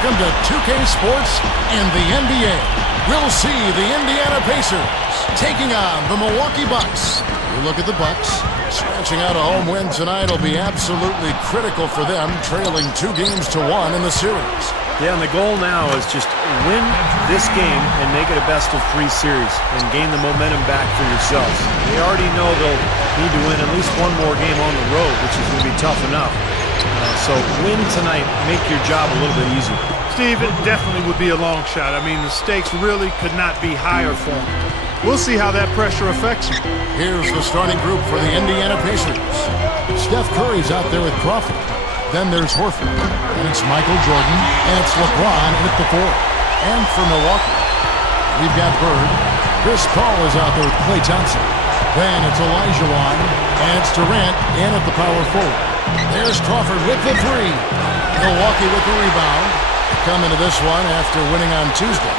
Welcome to 2K Sports and the NBA. We'll see the Indiana Pacers taking on the Milwaukee Bucks. You look at the Bucks. Scratching out a home win tonight will be absolutely critical for them, trailing 2-1 in the series. Yeah, and the goal now is just win this game and make it a best-of-3 series and gain the momentum back for yourselves. They already know they'll need to win at least one more game on the road, which is going to be tough enough. So win tonight, make your job a little bit easier. Steve, it definitely would be a long shot. I mean, the stakes really could not be higher for him. We'll see how that pressure affects him. Here's the starting group for the Indiana Pacers. Steph Curry's out there with Crawford. Then there's Horford. And it's Michael Jordan. And it's LeBron at the 4. And for Milwaukee, we've got Bird. Chris Paul is out there with Klay Thompson. Then it's Elijah Wan. And it's Durant in at the power forward. There's Crawford with the 3. Milwaukee with the rebound. Coming to this one after winning on Tuesday.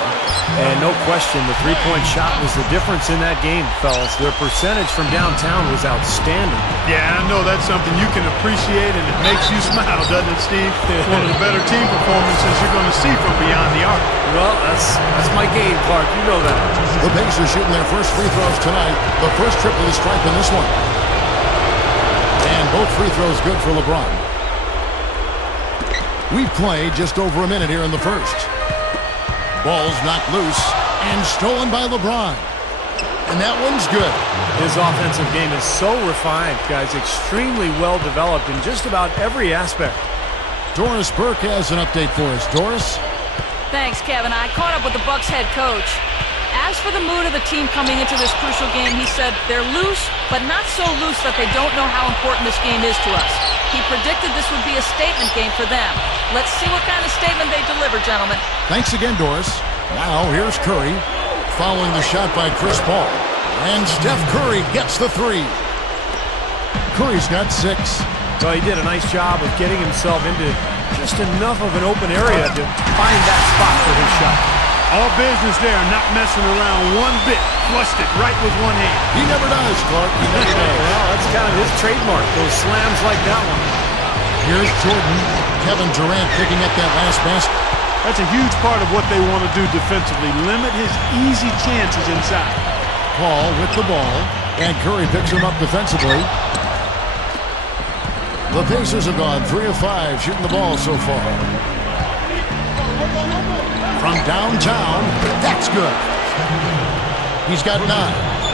And no question, the three-point shot was the difference in that game, fellas. Their percentage from downtown was outstanding. Yeah, I know that's something you can appreciate, and it makes you smile, doesn't it, Steve? It's one of the better team performances you're going to see from beyond the arc. Well, that's my game, Clark. You know that. The Pacers shooting their first free throws tonight. The first trip to the stripe in this one. And both free throws good for LeBron. We've played just over a minute here in the first. Ball's knocked loose and stolen by LeBron. And that one's good. His offensive game is so refined, guys. Extremely well developed in just about every aspect. Doris Burke has an update for us. Doris? Thanks, Kevin. I caught up with the Bucks head coach. As for the mood of the team coming into this crucial game, he said they're loose, but not so loose that they don't know how important this game is to us. He predicted this would be a statement game for them. Let's see what kind of statement they deliver, gentlemen. Thanks again, Doris. Now here's Curry, following the shot by Chris Paul. And Steph Curry gets the 3. Curry's got 6. Well, he did a nice job of getting himself into just enough of an open area to find that spot for his shot. All business there, not messing around one bit. Flushed it right with one hand. He never does, Clark. He never does. Well, that's kind of his trademark, those slams like that one. Here's Jordan. Kevin Durant picking up that last basket. That's a huge part of what they want to do defensively. Limit his easy chances inside. Paul with the ball. And Curry picks him up defensively. The Pacers have gone 3 of 5 shooting the ball so far. From downtown, that's good. He's got 9.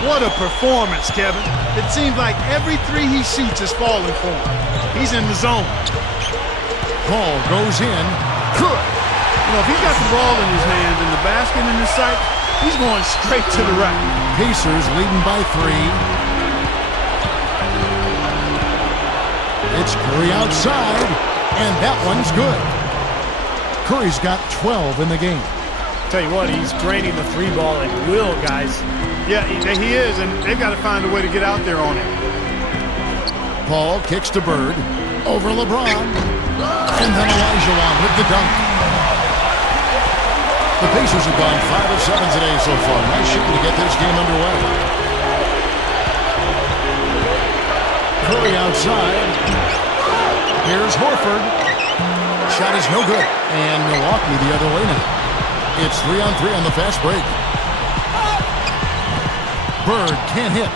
What a performance, Kevin. It seems like every 3 he shoots is falling for him. He's in the zone. Paul goes in. Good. You know, if he's got the ball in his hands and the basket in his sight, he's going straight to the rack. Pacers leading by 3. It's Curry outside, and that one's good. Curry's got 12 in the game. Tell you what, he's draining the 3 ball at will, guys. Yeah, he is, and they've got to find a way to get out there on him. Paul kicks to Bird. Over LeBron. And then Elijah Wan with the dunk. The Pacers have gone 5 of 7 today so far. Nice shooting to get this game underway. Curry outside. Here's Horford. Shot is no good. And Milwaukee the other way now. It's 3-on-3 on the fast break. Bird can't hit.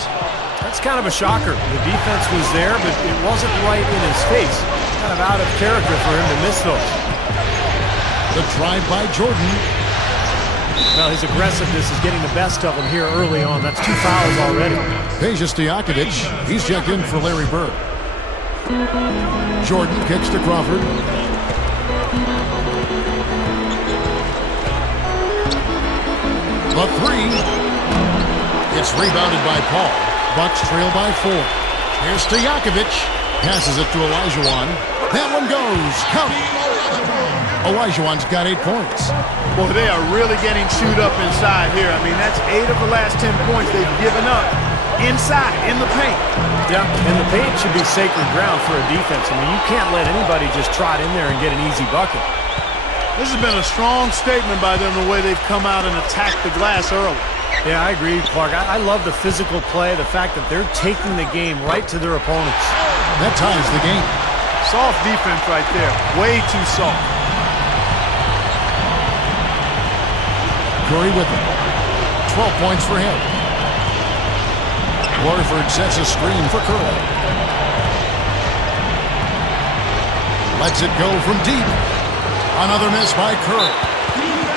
That's kind of a shocker. The defense was there, but it wasn't right in his face. Kind of out of character for him to miss those. The drive by Jordan. Well, his aggressiveness is getting the best of him here early on. That's 2 fouls already. Peja Stojakovic. He's checked in for Larry Bird. Jordan kicks to Crawford. The 3. It's rebounded by Paul. Bucks trail by 4. Here's Stojakovic. Passes it to Elijah Wan. That one goes. Count it. Elijah Wan's got 8 points. Boy, they are really getting chewed up inside here. I mean, that's 8 of the last 10 points they've given up inside, in the paint. Yeah, and the paint should be sacred ground for a defense. I mean, you can't let anybody just trot in there and get an easy bucket. This has been a strong statement by them, the way they've come out and attacked the glass early. Yeah, I agree, Clark. I love the physical play, the fact that they're taking the game right to their opponents. That ties the game. Soft defense right there. Way too soft. Curry with it. 12 points for him. Horford sets a screen for Curry. Lets it go from deep. Another miss by Curry.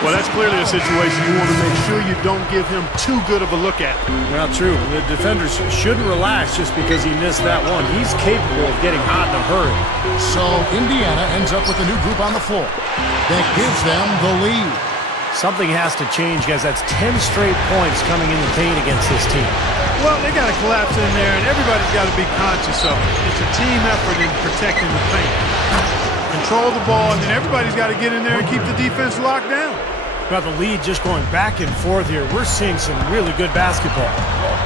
Well, that's clearly a situation you want to make sure you don't give him too good of a look at. Well, true. The defenders shouldn't relax just because he missed that one. He's capable of getting hot in a hurry. So Indiana ends up with a new group on the floor. That gives them the lead. Something has to change, guys. That's 10 straight points coming in the paint against this team. Well, they got to collapse in there, and everybody's got to be conscious of it. It's a team effort in protecting the paint. Control the ball, and then everybody's got to get in there and keep the defense locked down. Got the lead just going back and forth here. We're seeing some really good basketball.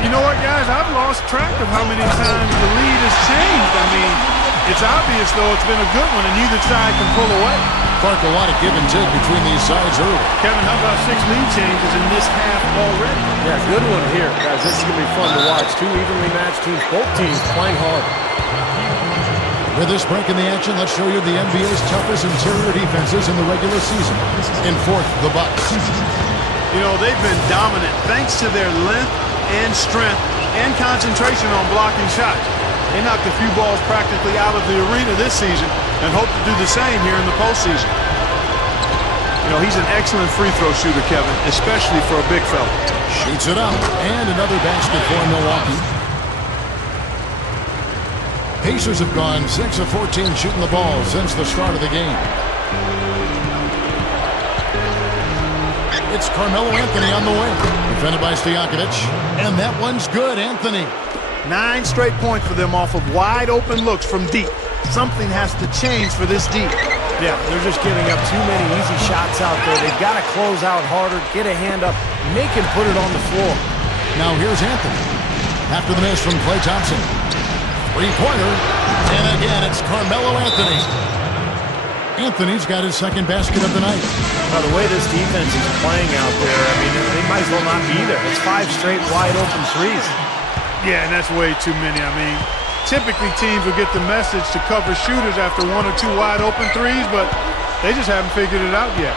You know what, guys? I've lost track of how many times the lead has changed. I mean, it's obvious, though, it's been a good one, and neither side can pull away. Clark, a lot of give and take between these sides early. Kevin, how about 6 lead changes in this half already? Yeah, good one here, guys. This is going to be fun to watch. Two evenly matched teams, both teams playing hard. With this break in the action, let's show you the NBA's toughest interior defenses in the regular season. In fourth, the Bucks. You know, they've been dominant thanks to their length and strength and concentration on blocking shots. They knocked a few balls practically out of the arena this season and hope to do the same here in the postseason. You know, he's an excellent free throw shooter, Kevin, especially for a big fella. Shoots it up, and another basket for Milwaukee. Pacers have gone 6 of 14 shooting the ball since the start of the game. It's Carmelo Anthony on the wing. Defended by Stojakovic. And that one's good, Anthony. 9 straight points for them off of wide open looks from deep. Something has to change for this deep. Yeah, they're just giving up too many easy shots out there. They've got to close out harder, get a hand up, make him put it on the floor. Now here's Anthony. After the miss from Klay Thompson. Three-pointer. And again, it's Carmelo Anthony. Anthony's got his second basket of the night. Now, the way this defense is playing out there, I mean, they might as well not be there. It's 5 straight wide-open threes. Yeah, and that's way too many. I mean, typically teams will get the message to cover shooters after 1 or 2 wide-open threes, but they just haven't figured it out yet.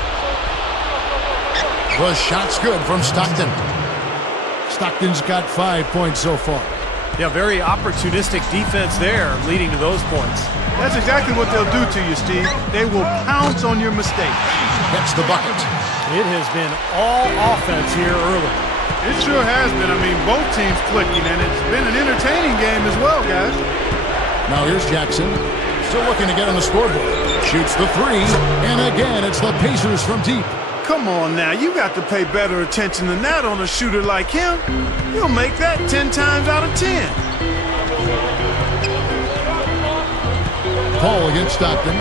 The shot's good from Stockton. Stockton's got 5 points so far. Yeah, very opportunistic defense there, leading to those points. That's exactly what they'll do to you, Steve. They will pounce on your mistakes. Gets the bucket. It has been all offense here early. It sure has been. I mean, both teams clicking, and it's been an entertaining game as well, guys. Now here's Jackson. Still looking to get on the scoreboard. Shoots the three, and again, it's the Pacers from deep. Come on now, you got to pay better attention than that on a shooter like him. You'll make that 10 times out of 10. Paul against Stockton.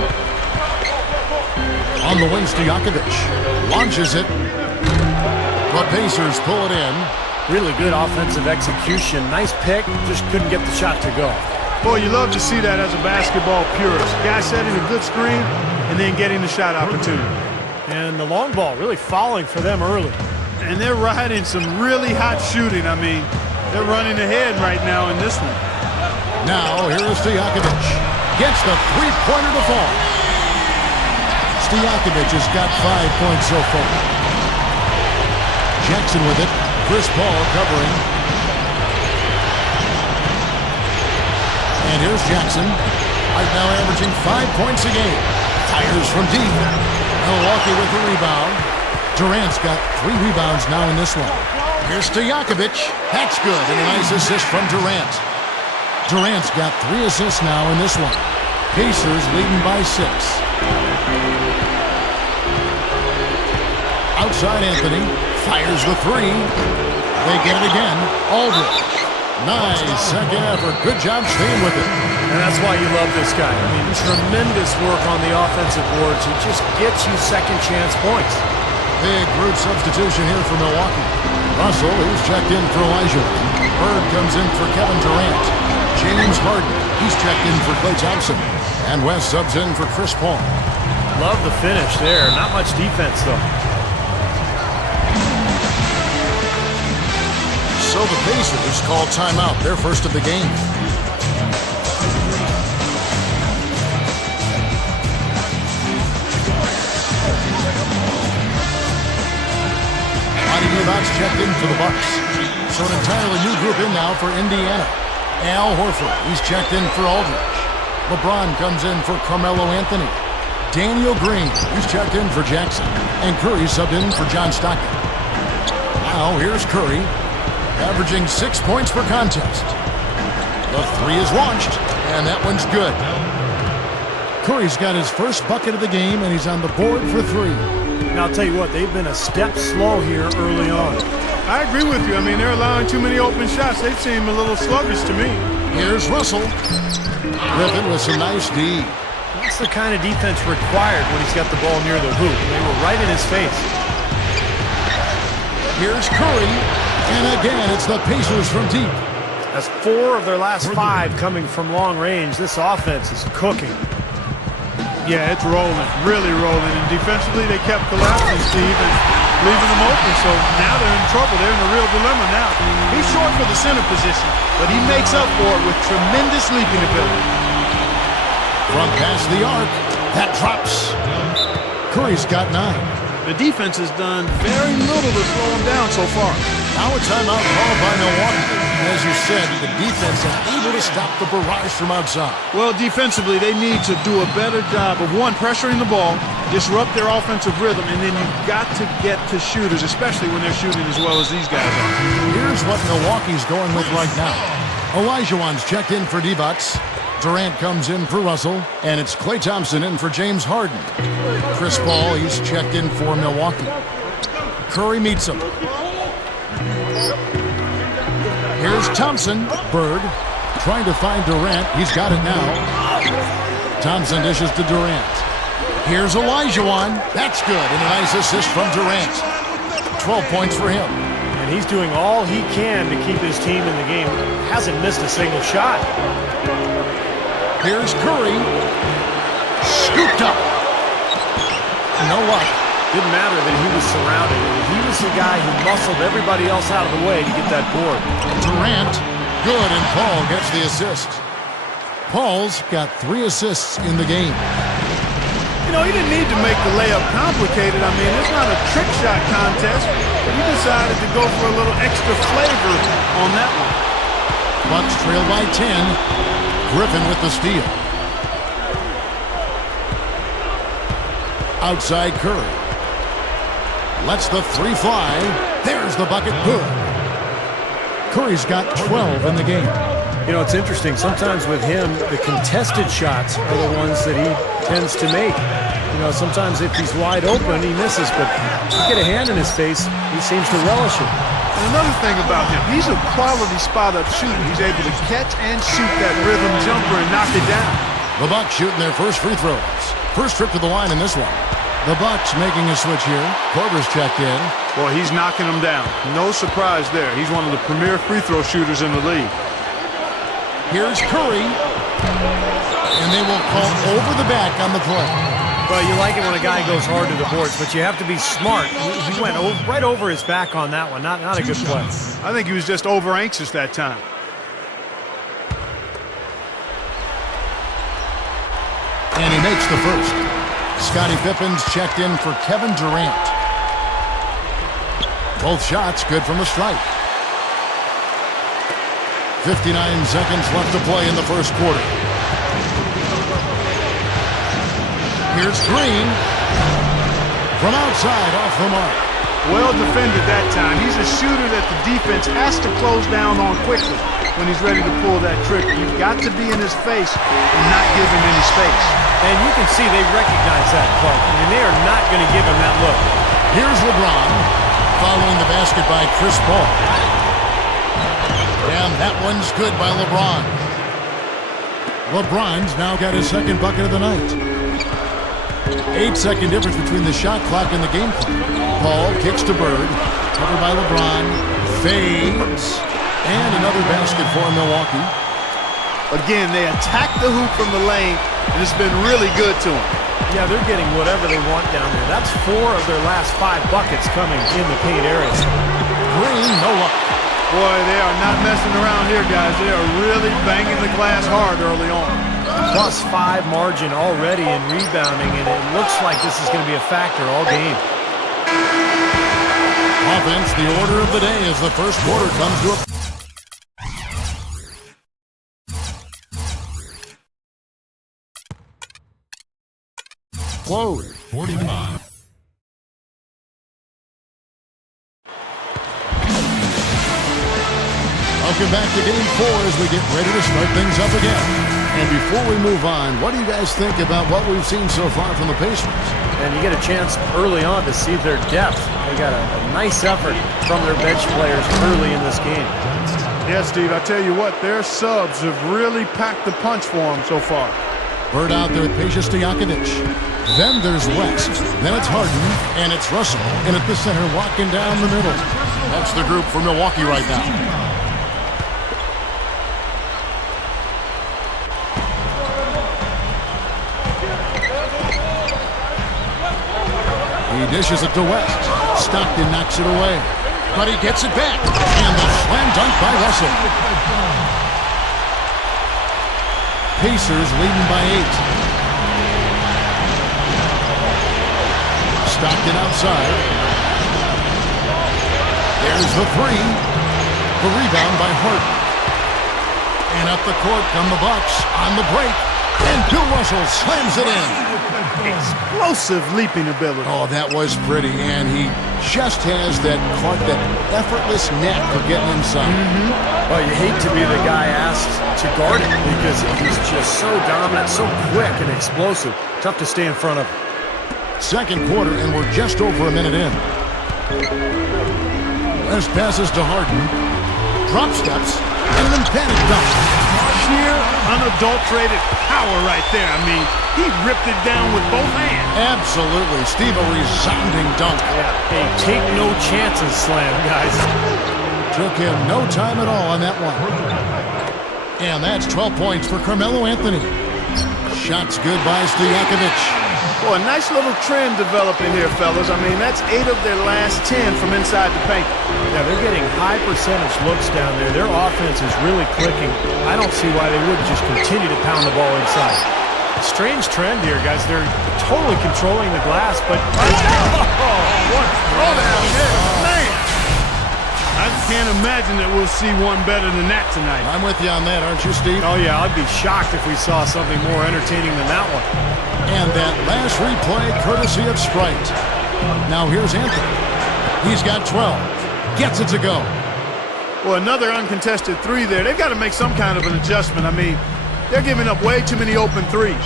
On the wing, Stojakovic launches it. The Pacers pull it in. Really good offensive execution. Nice pick, just couldn't get the shot to go. Boy, you love to see that as a basketball purist. Guy setting a good screen and then getting the shot opportunity. And the long ball really falling for them early. And they're riding some really hot shooting. I mean, they're running ahead right now in this one. Now, here is Stojakovic. Gets the three-pointer to fall. Stojakovic has got 5 points so far. Jackson with it. Chris Paul covering. And here's Jackson. Right now averaging 5 points a game. Fires from deep. Milwaukee with the rebound. Durant's got 3 rebounds now in this one. Here's Stojakovic. That's good. And a nice assist from Durant. Durant's got 3 assists now in this one. Pacers leading by 6. Outside Anthony. Fires the 3. They get it again. Aldridge. Nice second effort. Good job staying with it. And that's why you love this guy. I mean, tremendous work on the offensive boards. He just gets you second chance points. Big group substitution here for Milwaukee. Russell, he's checked in for Elijah. Bird comes in for Kevin Durant. James Harden, he's checked in for Klay Thompson. And West subs in for Chris Paul. Love the finish there. Not much defense, though. So the Pacers call timeout, their first of the game. Olajuwon's checked in for the Bucks. So an entirely new group in now for Indiana. Al Horford, he's checked in for Aldridge. LeBron comes in for Carmelo Anthony. Daniel Green, he's checked in for Jackson. And Curry subbed in for John Stockton. Now here's Curry, averaging 6 points per contest. The three is launched, and that one's good. Curry's got his first bucket of the game, and he's on the board for three. Now, I'll tell you what, they've been a step slow here early on. I agree with you. I mean, they're allowing too many open shots. They seem a little sluggish to me. Here's Russell. Griffin with some nice D. That's the kind of defense required when he's got the ball near the hoop. They were right in his face. Here's Curry, and again, it's the Pacers from deep. That's 4 of their last 5 coming from long range. This offense is cooking. Yeah, it's rolling, really rolling. And defensively, they kept collapsing, Steve, and leaving them open. So now they're in trouble. They're in a real dilemma now. He's short for the center position, but he makes up for it with tremendous leaping ability. From past the arc, that drops. Curry's got 9. The defense has done very little to slow him down so far. Now a timeout called by Milwaukee. As you said, the defense is able to stop the barrage from outside. Well, defensively, they need to do a better job of, one, pressuring the ball, disrupt their offensive rhythm, and then you've got to get to shooters, especially when they're shooting as well as these guys are. Here's what Milwaukee's going with right now. Olajuwon's checked in for D-Bucks. Durant comes in for Russell, and it's Klay Thompson in for James Harden. Chris Paul, he's checked in for Milwaukee. Curry meets him. Here's Thompson. Bird trying to find Durant. He's got it now. Thompson dishes to Durant. Here's Olajuwon. That's good, and a nice assist from Durant. 12 points for him. And he's doing all he can to keep his team in the game. Hasn't missed a single shot. Here's Curry. Scooped up. No luck. Didn't matter that he was surrounded. He was the guy who muscled everybody else out of the way to get that board. Durant, good, and Paul gets the assist. Paul's got 3 assists in the game. You know, he didn't need to make the layup complicated. I mean, it's not a trick shot contest, but he decided to go for a little extra flavor on that one. Bucks trail by 10. Griffin with the steal. Outside Curry. Lets the 3 fly. There's the bucket. Good. Curry's got 12 in the game. You know, it's interesting. Sometimes with him, the contested shots are the ones that he tends to make. You know, sometimes if he's wide open, he misses. But you get a hand in his face, he seems to relish it. And another thing about him, he's a quality spot-up shooter. He's able to catch and shoot that rhythm jumper and knock it down. The Bucks shooting their first free throws. First trip to the line in this one. The Bucks making a switch here. Korver's checked in. Well, he's knocking them down. No surprise there. He's one of the premier free throw shooters in the league. Here's Curry. And they will call over the back on the play. Well, you like it when a guy goes hard to the boards, but you have to be smart. He went right over his back on that one. Not a good play. I think he was just over anxious that time. And he makes the first. Scottie Pippen's checked in for Kevin Durant. Both shots good from the stripe. 59 seconds left to play in the first quarter. Here's Green. From outside, off the mark. Well defended that time. He's a shooter that the defense has to close down on quickly when he's ready to pull that trigger. You've got to be in his face and not give him any space. And you can see they recognize that, Clark. I mean, they are not going to give him that look. Here's LeBron following the basket by Chris Paul. And that one's good by LeBron. LeBron's now got his second bucket of the night. 8-second difference between the shot clock and the game clock. Paul kicks to Bird. Covered by LeBron. Fades. And another basket for Milwaukee. Again, they attack the hoop from the lane, and it's been really good to them. Yeah, they're getting whatever they want down there. That's 4 of their last 5 buckets coming in the paint area. Green, no luck. Boy, they are not messing around here, guys. They are really banging the glass hard early on. +5 margin already in rebounding, and it looks like this is going to be a factor all game. Offense, the order of the day as the first quarter comes to a... close. 45. Welcome back to Game 4 as we get ready to start things up again. And before we move on, what do you guys think about what we've seen so far from the Pacers? And you get a chance early on to see their depth. They got a nice effort from their bench players early in this game. Yeah, Steve, I tell you what, their subs have really packed the punch for them so far. Bird out there with Peja Stojakovic. Then there's West. Then it's Harden, and it's Russell. And at the center, walking down the middle. That's the group for Milwaukee right now. He dishes it to West. Stockton knocks it away. But he gets it back. And the slam dunk by Russell. Pacers leading by 8. Stockton outside. There's the three. The rebound by Harden. And up the court come the Bucks on the break. And Bill Russell slams it in. Explosive leaping ability. Oh, that was pretty. And he just has that effortless knack for getting inside. Well, you hate to be the guy asked to guard him because he's just so dominant, so quick and explosive. Tough to stay in front of him. Second quarter, and we're just over a minute in. West passes to Harden. Drop steps. And an emphatic dunk. Sheer, unadulterated power right there. I mean, he ripped it down with both hands. Absolutely. Steve, a resounding dunk. Hey, take no chances slam, guys. Took him no time at all on that one. And that's 12 points for Carmelo Anthony. Shots good by Stojakovic. Boy, a nice little trend developing here, fellas. I mean, that's 8 of their last 10 from inside the paint. Yeah, they're getting high percentage looks down there. Their offense is really clicking. I don't see why they wouldn't just continue to pound the ball inside. Strange trend here, guys. They're totally controlling the glass, but... What throwdown here, man! I can't imagine that we'll see one better than that tonight. I'm with you on that, aren't you, Steve? Oh, yeah, I'd be shocked if we saw something more entertaining than that one. And that last replay, courtesy of Sprite. Now here's Anthony. He's got 12. Gets it to go. Well, another uncontested three there. They've got to make some kind of an adjustment. I mean, they're giving up way too many open threes.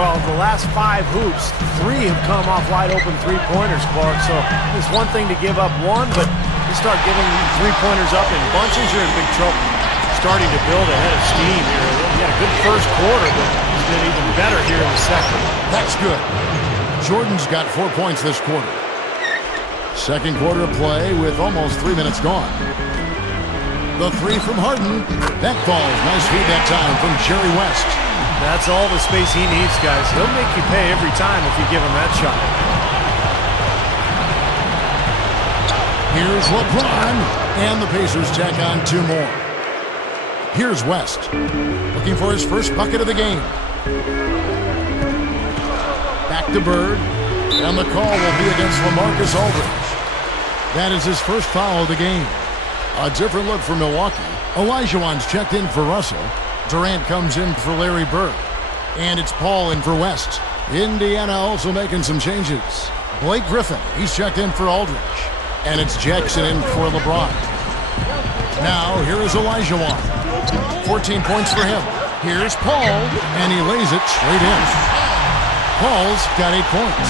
Well, the last 5 hoops, 3 have come off wide open three-pointers, Clark. So it's one thing to give up one, but you start giving three-pointers up in bunches, you're in big trouble. Starting to build a head of steam here. He had a good first quarter, but he's been even better here in the second. That's good. Jordan's got 4 points this quarter. Second quarter of play with almost 3 minutes gone. The three from Harden. That falls. Nice feed that time from Jerry West. That's all the space he needs, guys. He'll make you pay every time if you give him that shot. Here's LeBron, and the Pacers tack on 2 more. Here's West, looking for his first bucket of the game. Back to Bird, and the call will be against LaMarcus Aldridge. That is his first foul of the game. A different look for Milwaukee. Olajuwon's checked in for Russell. Durant comes in for Larry Bird. And it's Paul in for West. Indiana also making some changes. Blake Griffin, he's checked in for Aldridge. And it's Jackson in for LeBron. Now, here is Olajuwon. 14 points for him. Here's Paul, and he lays it straight in. Paul's got 8 points.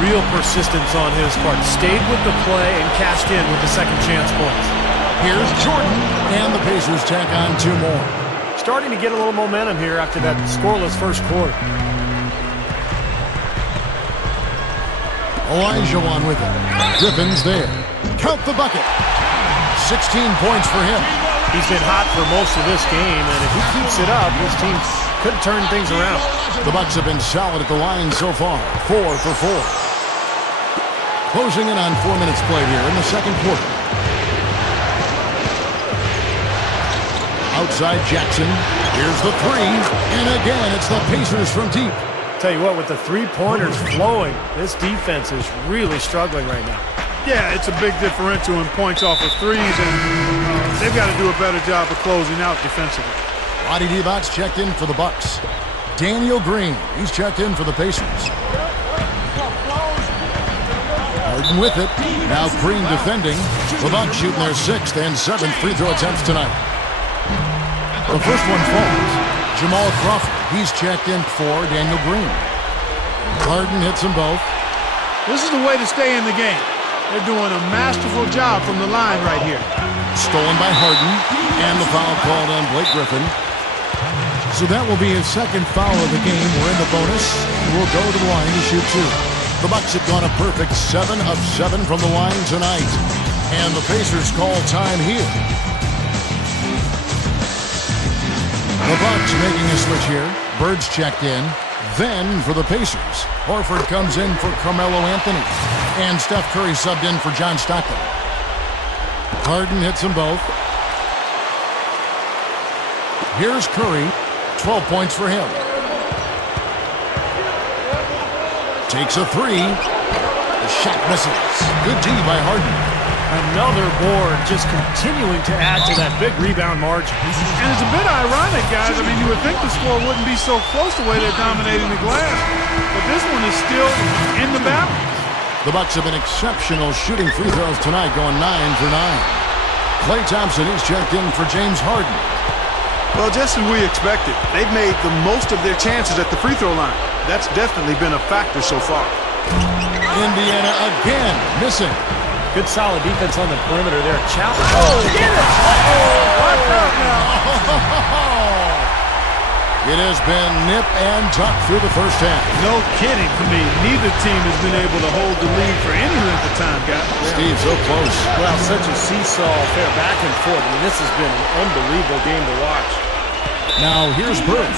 Real persistence on his part. Stayed with the play and cashed in with the second chance points. Here's Jordan, and the Pacers tack on 2 more. Starting to get a little momentum here after that scoreless first quarter. Olajuwon with it. Griffin's there. Count the bucket. 16 points for him. He's been hot for most of this game, and if he keeps it up, his team could turn things around. The Bucks have been solid at the line so far. 4 for 4. Closing in on 4 minutes played here in the second quarter. Outside Jackson. Here's the three. And again, it's the Pacers from deep. Tell you what, with the three-pointers flowing, this defense is really struggling right now. Yeah, it's a big differential in points off of threes, and they've got to do a better job of closing out defensively. Roddy Divac checked in for the Bucks. Daniel Green, he's checked in for the Pacers. Harden with it. Now Green defending. The Bucks shooting their 6th and 7th free throw attempts tonight. The first one falls. Jamal Crawford, he's checked in for Daniel Green. Harden hits them both. This is the way to stay in the game. They're doing a masterful job from the line right here. Stolen by Harden, and the foul called on Blake Griffin. So that will be his 2nd foul of the game. We're in the bonus. We'll go to the line to shoot 2. The Bucks have gone a perfect 7 of 7 from the line tonight. And the Pacers call time here. The Bucks making a switch here. Bird's checked in. Then for the Pacers, Horford comes in for Carmelo Anthony. And Steph Curry subbed in for John Stockton. Harden hits them both. Here's Curry. 12 points for him. Takes a 3. The shot misses. Good D by Harden. Another board, just continuing to add to that big rebound margin. And it's a bit ironic, guys. I mean, you would think the score wouldn't be so close the way they're dominating the glass. But this one is still in the balance. The Bucks have been exceptional shooting free throws tonight, going 9 for 9. Klay Thompson is checked in for James Harden. Well, just as we expected, they've made the most of their chances at the free throw line. That's definitely been a factor so far. Indiana again missing. Good solid defense on the perimeter there. Challenge. Oh, get it! Watch out now. It has been nip and tuck through the first half. No kidding. I mean, neither team has been able to hold the lead for any length of time, guys. Steve, so close. Well, such a seesaw affair back and forth. I mean, this has been an unbelievable game to watch. Now here's Bird,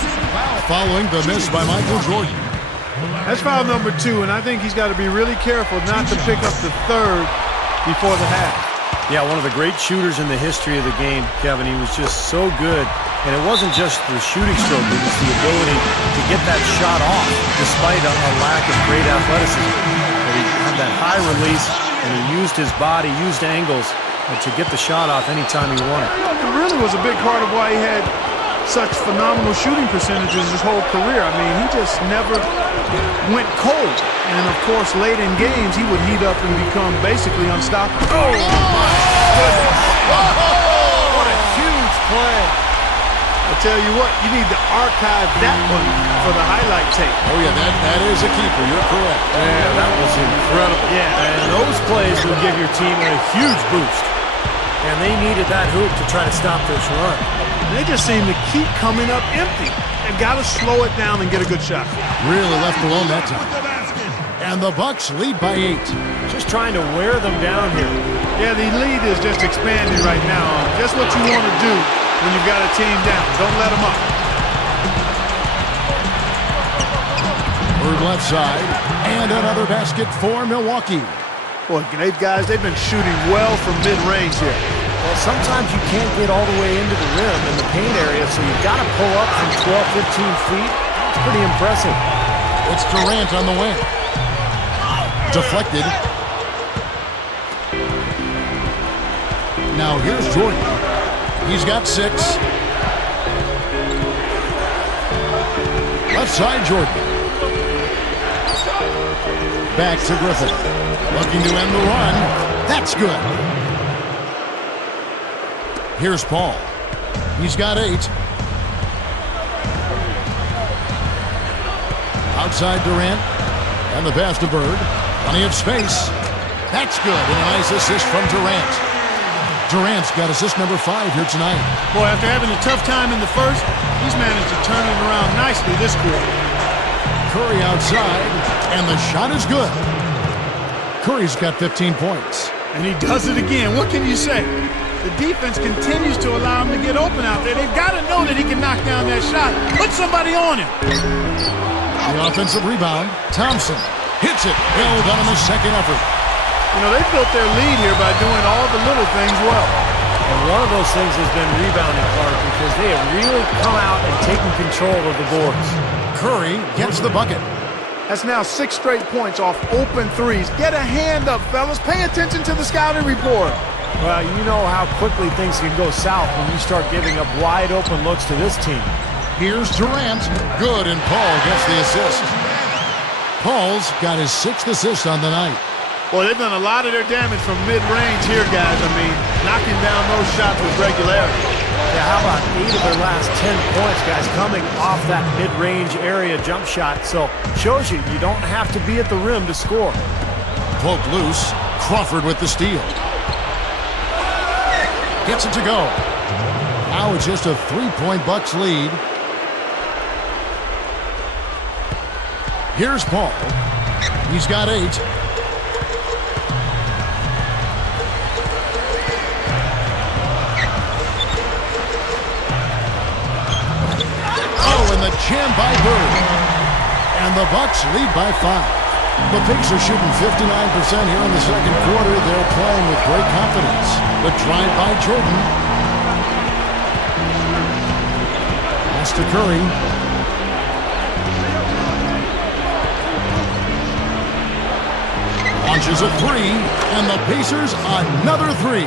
following the miss by Michael Jordan. That's foul number 2, and I think he's got to be really careful not to pick up the 3rd before the half. Yeah, one of the great shooters in the history of the game, Kevin. He was just so good. And it wasn't just the shooting stroke, it was the ability to get that shot off despite a lack of great athleticism. But he had that high release, and he used his body, used angles to get the shot off anytime he wanted. It really was a big part of why he had such phenomenal shooting percentages his whole career. I mean, he just never went cold. And, of course, late in games, he would heat up and become basically unstoppable. Oh, my goodness. What a huge play. I tell you what, you need to archive that one for the highlight tape. Oh, yeah, that is a keeper. You're correct. Yeah, that was incredible. Yeah, and those plays will give your team a huge boost. And they needed that hoop to try to stop this run. They just seem to keep coming up empty. They've got to slow it down and get a good shot. Really left alone that time. And the Bucks lead by 8. Just trying to wear them down here. Yeah, the lead is just expanding right now. Just what you want to do when you've got a team down. Don't let them up. Bird left side. And another basket for Milwaukee. Boy, they've been shooting well from mid-range here. Well, sometimes you can't get all the way into the rim in the paint area, so you've got to pull up from 12, 15 feet. It's pretty impressive. It's Durant on the wing. Deflected. Now here's Jordan. He's got 6. Left side, Jordan. Back to Griffin. Looking to end the run. That's good. Here's Paul. He's got 8. Outside Durant. And the pass to Bird. Plenty of space. That's good. And a nice assist from Durant. Durant's got assist number 5 here tonight. Boy, after having a tough time in the first, he's managed to turn it around nicely this quarter. Curry outside, and the shot is good. Curry's got 15 points. And he does it again. What can you say? The defense continues to allow him to get open out there. They've got to know that he can knock down that shot. Put somebody on him. The offensive rebound. Thompson hits it. Held on the second effort. You know, they built their lead here by doing all the little things well. And one of those things has been rebounding, Clark, because they have really come out and taken control of the boards. Curry gets the bucket. That's now 6 straight points off open threes. Get a hand up, fellas. Pay attention to the scouting report. Well, you know how quickly things can go south when you start giving up wide open looks to this team. Here's Durant. Good, and Paul gets the assist. Paul's got his 6th assist on the night. Well, they've done a lot of their damage from mid-range here, guys. I mean, knocking down those shots with regularity. Yeah, how about 8 of their last 10 points, guys, coming off that mid-range area jump shot. So, shows you don't have to be at the rim to score. Poked loose. Crawford with the steal. Gets it to go. Now it's just a 3-point Bucks lead. Here's Paul. He's got 8. Oh, and the jam by Bird. And the Bucks lead by 5. The Pigs are shooting 59% here in the second quarter. They're playing with great confidence. The drive by Jordan. Pass to Curry. Launches a 3, and the Pacers another 3.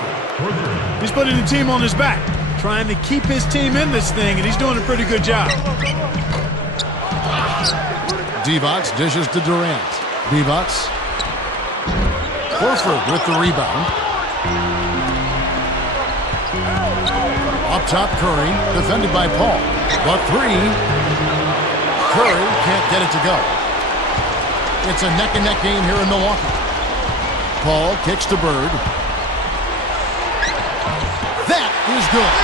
He's putting the team on his back, trying to keep his team in this thing, and he's doing a pretty good job. Divac dishes to Durant. Divac. Horford with the rebound. Up top, Curry, defended by Paul. The 3. Curry can't get it to go. It's a neck-and-neck game here in Milwaukee. Paul kicks to Bird. That is good.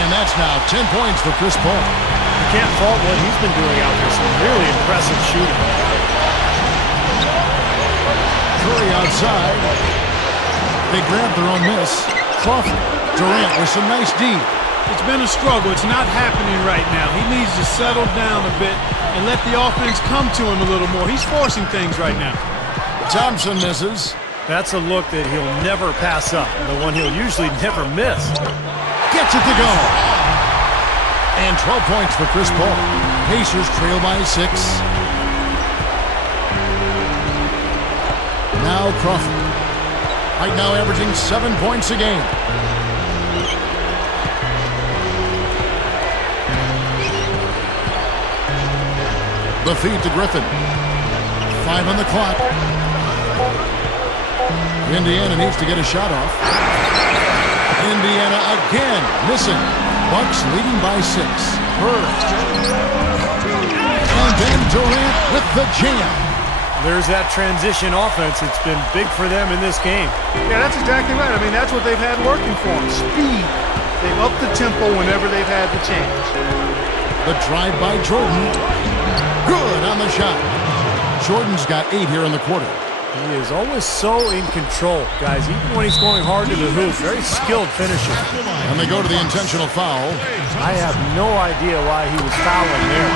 And that's now 10 points for Chris Paul. You can't fault what he's been doing out there. Some really impressive shooting. Curry outside. They grab their own miss. Crawford. Durant with some nice D. It's been a struggle. It's not happening right now. He needs to settle down a bit and let the offense come to him a little more. He's forcing things right now. Thompson misses. That's a look that he'll never pass up. The one he'll usually never miss. Gets it to go. And 12 points for Chris Paul. Pacers trail by 6. Now Crawford. Right now averaging 7 points a game. The feed to Griffin. 5 on the clock. Indiana needs to get a shot off. Indiana again missing. Bucks leading by 6. Bird. And then Durant with the jam. There's that transition offense. It's been big for them in this game. Yeah, that's exactly right. I mean, that's what they've had working for them. Speed. They've upped the tempo whenever they've had the chance. The drive by Jordan. Good on the shot. Jordan's got 8 here in the quarter. He is always so in control, guys. Even when he's going hard to the hoop, very skilled finisher. And they go to the intentional foul. I have no idea why he was fouling there.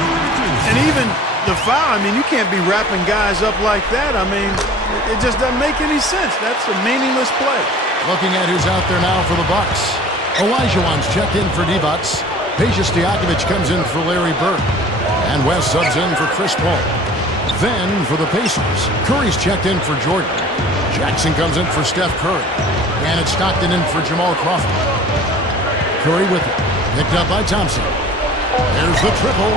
And even the foul, I mean, you can't be wrapping guys up like that. I mean, it just doesn't make any sense. That's a meaningless play. Looking at who's out there now for the Bucks. Olajuwon's checked in for Divac. Peja Stojakovic comes in for Larry Bird. And West subs in for Chris Paul. Then for the Pacers, Curry's checked in for Jordan. Jackson comes in for Steph Curry. And it's Stockton in for Jamal Crawford. Curry with it. Picked up by Thompson. There's the triple.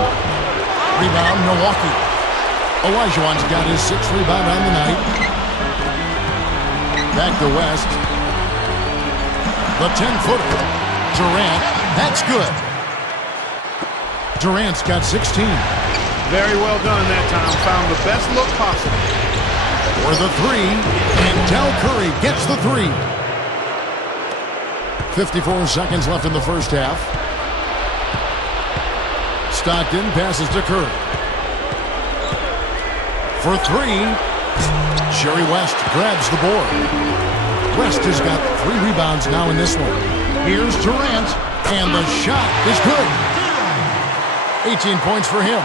Rebound, Milwaukee. Olajuwon's got his 6th rebound on the night. Back to West. The 10-footer. Durant. That's good. Durant's got 16. Very well done that time. Found the best look possible. For the 3. And Del Curry gets the 3. 54 seconds left in the first half. Stockton passes to Curry. For 3. Sherry West grabs the board. West has got 3 rebounds now in this one. Here's Durant. And the shot is good. 18 points for him.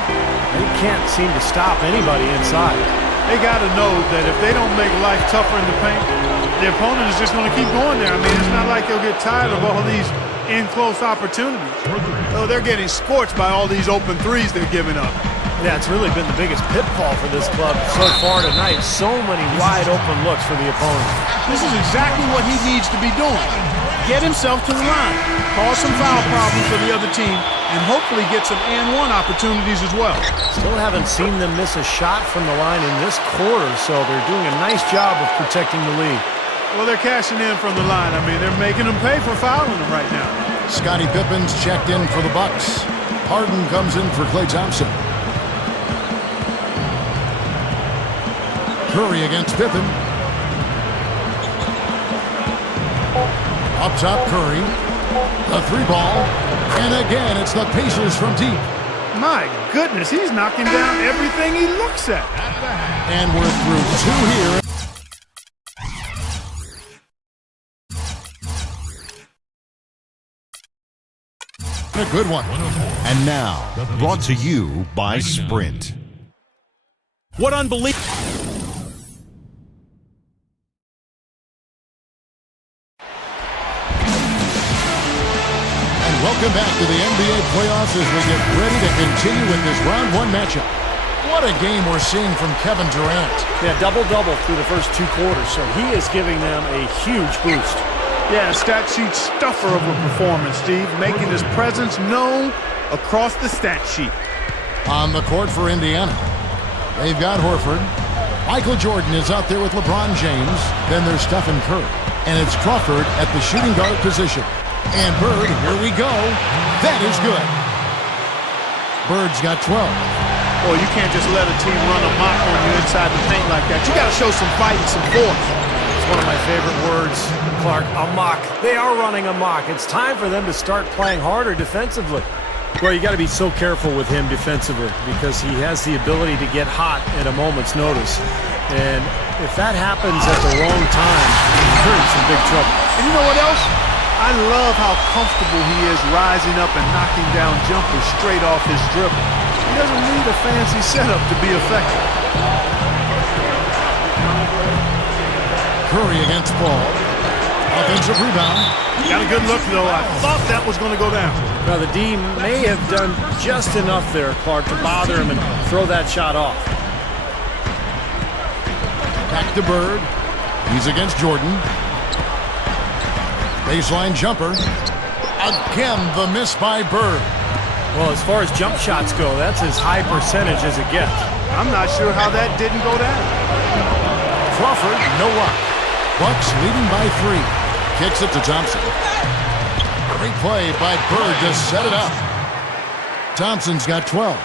They can't seem to stop anybody inside. They got to know that if they don't make life tougher in the paint, the opponent is just going to keep going there. I mean, it's not like they'll get tired of all these in-close opportunities. Oh, they're getting scorched by all these open threes they're giving up. Yeah, it's really been the biggest pitfall for this club so far tonight. So many wide open looks for the opponent. This is exactly what he needs to be doing. Get himself to the line, cause some foul problems for the other team, and hopefully get some and-one opportunities as well. Still haven't seen them miss a shot from the line in this quarter, so they're doing a nice job of protecting the lead. Well, they're cashing in from the line. I mean, they're making them pay for fouling them right now. Scottie Pippen's checked in for the Bucks. Harden comes in for Klay Thompson. Curry against Pippen. Up top, Curry. The three ball. And again, it's the Pacers from deep. My goodness, he's knocking down everything he looks at. And we're through two here. A good one. And now, brought to you by Sprint. What unbelievable. Welcome back to the NBA playoffs as we get ready to continue with this round one matchup. What a game we're seeing from Kevin Durant. Yeah, double-double through the first two quarters, so he is giving them a huge boost. Yeah, stat sheet stuffer of a performance, Steve, making his presence known across the stat sheet. On the court for Indiana, they've got Horford. Michael Jordan is out there with LeBron James. Then there's Stephen Curry. And it's Crawford at the shooting guard position. And Bird, here we go. That is good. Bird's got 12. Well, you can't just let a team run amok on you inside the paint like that. You got to show some fight and some force. It's one of my favorite words, Clark, amok. They are running amok. It's time for them to start playing harder defensively. Well, you got to be so careful with him defensively because he has the ability to get hot at a moment's notice. And if that happens at the wrong time, you're in some big trouble. And you know what else? I love how comfortable he is rising up and knocking down jumpers straight off his dribble. He doesn't need a fancy setup to be effective. Curry against Paul. Offensive rebound. Got a good look, though. I thought that was going to go down. Now, the D may have done just enough there, Clark, to bother him and throw that shot off. Back to Bird. He's against Jordan. Baseline jumper. Again, the miss by Bird. Well, as far as jump shots go, that's as high percentage as it gets. I'm not sure how that didn't go down. Crawford, no luck. Bucks leading by 3. Kicks it to Thompson. Great play by Bird to set it up. Thompson's got 12.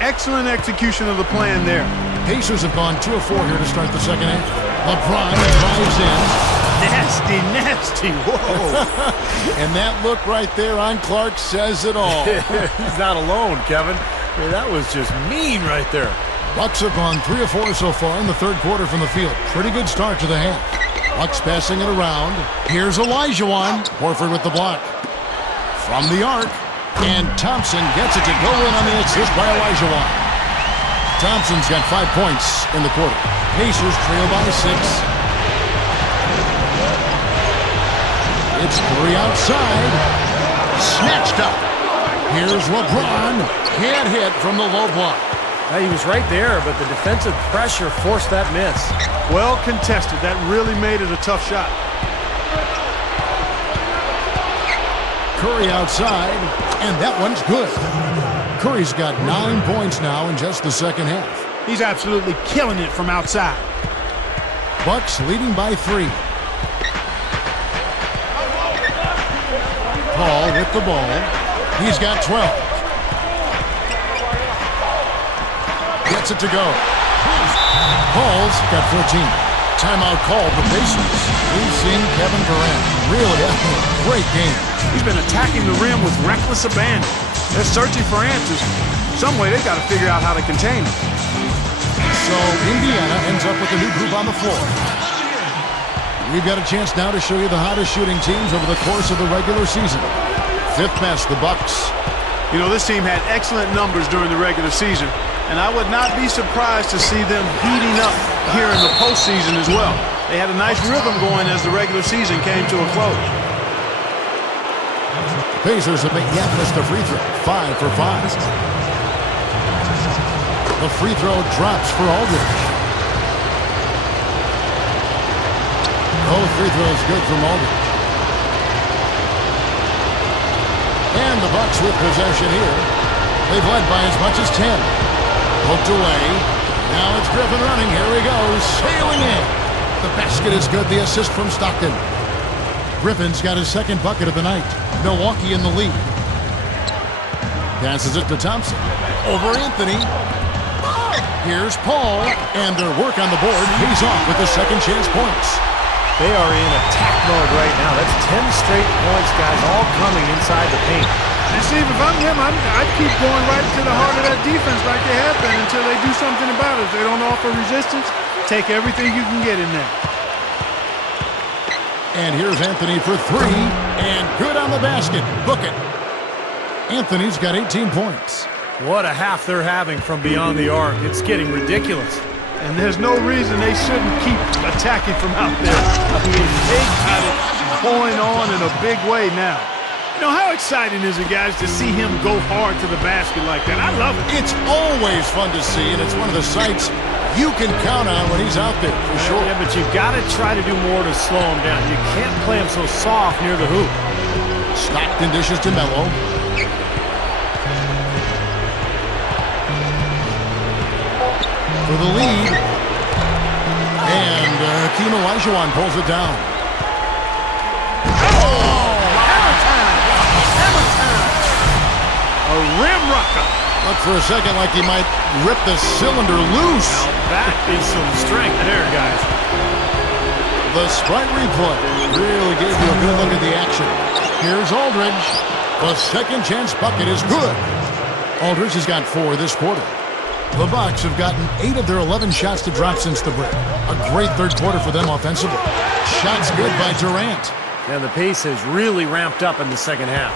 Excellent execution of the plan there. Pacers have gone 2 of 4 here to start the second half. LeBron drives in. Nasty, nasty. Whoa. And that look right there on Clark says it all. He's not alone, Kevin. I mean, that was just mean right there. Bucks have gone 3 of 4 so far in the third quarter from the field. Pretty good start to the half. Bucks passing it around. Here's Olajuwon. Horford with the block. From the arc. And Thompson gets it to go in on the assist by Olajuwon. Thompson's got 5 points in the quarter. Pacers trail by 6. It's Curry outside. Snatched up. Here's LeBron. Can't hit from the low block. He was right there, but the defensive pressure forced that miss. Well contested. That really made it a tough shot. Curry outside, and that one's good. Curry's got 9 points now in just the second half. He's absolutely killing it from outside. Bucks leading by 3. Paul with the ball. He's got 12. Gets it to go. Paul's got 14. Timeout called the Pacers. We've seen Kevin Durant really having a great game. He's been attacking the rim with reckless abandon. They're searching for answers. Some way they've got to figure out how to contain him. So Indiana ends up with a new group on the floor. We've got a chance now to show you the hottest shooting teams over the course of the regular season. 5th best, the Bucks. You know, this team had excellent numbers during the regular season, and I would not be surprised to see them heating up here in the postseason as well. They had a nice rhythm going as the regular season came to a close. Pacers have made Yap missed a free throw. 5 for 5. The free throw drops for Aldridge. Both free throws good from Aldridge. And the Bucks with possession here. They've led by as much as 10. Poked away. Now it's Griffin running. Here he goes. Sailing in. The basket is good. The assist from Stockton. Griffin's got his second bucket of the night. Milwaukee in the lead. Passes it to Thompson. Over Anthony. Here's Paul. And their work on the board pays off with the second chance points. They are in attack mode right now. That's 10 straight points, guys, all coming inside the paint. And Steve, if I'm him, I'd keep going right to the heart of that defense like they have been until they do something about it. If they don't offer resistance, take everything you can get in there. And here's Anthony for three. And good on the basket. Book it. Anthony's got 18 points. What a half they're having from beyond the arc. It's getting ridiculous. And there's no reason they shouldn't keep attacking from out there. I mean, they got it going on in a big way now. You know, how exciting is it, guys, to see him go hard to the basket like that? I love it. It's always fun to see, and it's one of the sights you can count on when he's out there, for sure. Yeah, but you've got to try to do more to slow him down. You can't play him so soft near the hoop. Stockton dishes to Melo. For the lead. And Hakeem Olajuwon pulls it down. A rim rocker. Looked for a second like he might rip the cylinder loose. Now that is some strength there, guys. The Sprite replay really gave you a good look at the action. Here's Aldridge. The second chance bucket is good. Aldridge has got 4 this quarter. The Bucks have gotten 8 of their 11 shots to drop since the break. A great third quarter for them offensively. Shots good by Durant. And the pace has really ramped up in the second half.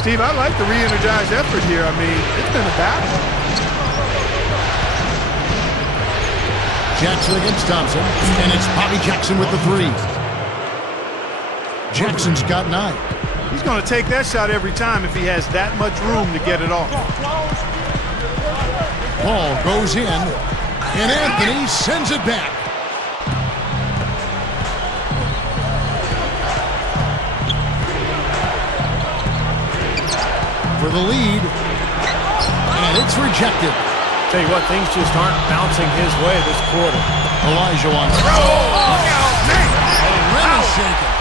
Steve, I like the re-energized effort here. I mean, it's been a battle. Jackson against Thompson, and it's Bobby Jackson with the 3. Jackson's got 9. He's going to take that shot every time if he has that much room to get it off. Ball goes in, and Anthony sends it back. For the lead, and it's rejected. Tell you what, things just aren't bouncing his way this quarter. Olajuwon. Rim is shaken.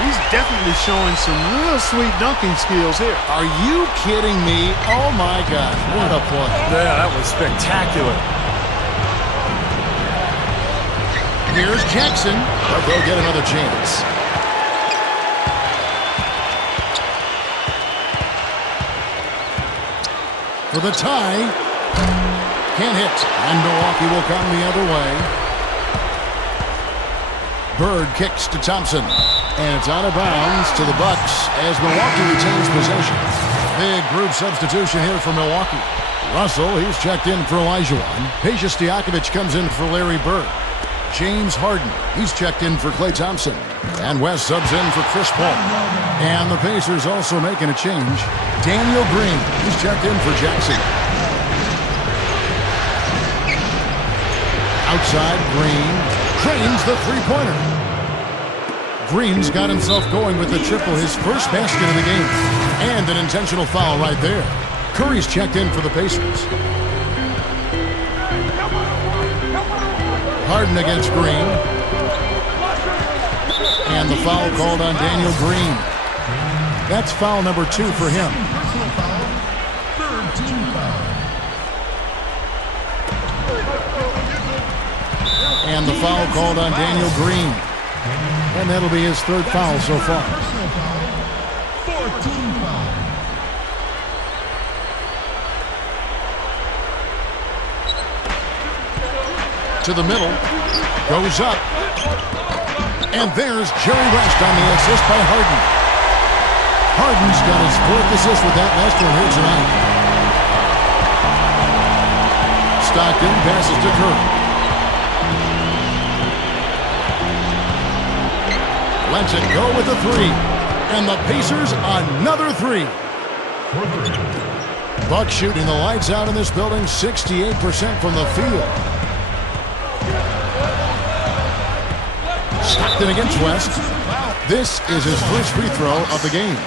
He's definitely showing some real sweet dunking skills here. Are you kidding me? Oh my gosh, what a play. Yeah, that was spectacular. Here's Jackson, but they'll get another chance. For the tie. Can't hit. And Milwaukee will come the other way. Bird kicks to Thompson. And it's out of bounds to the Bucks as Milwaukee retains possession. Big group substitution here for Milwaukee. Russell, he's checked in for Olajuwon. Peja Stojakovic comes in for Larry Bird. James Harden, he's checked in for Klay Thompson. And West subs in for Chris Paul. And the Pacers also making a change. Daniel Green, he's checked in for Jackson. Outside, Green drains the three-pointer. Green's got himself going with the triple, his first basket of the game. And an intentional foul right there. Curry's checked in for the Pacers. Harden against Green. And the foul called on Daniel Green. That's foul number 2 for him. And the foul called on Daniel Green. And that'll be his 3rd foul so far. To the middle. Goes up. And there's Jerry West on the assist by Harden. Harden's got his 4th assist with that last one here tonight. Stockton passes to Curry. Lets it go with a 3. And the Pacers another 3. Bucks shooting the lights out in this building, 68% from the field. Stockton against West. This is his first free throw of the game.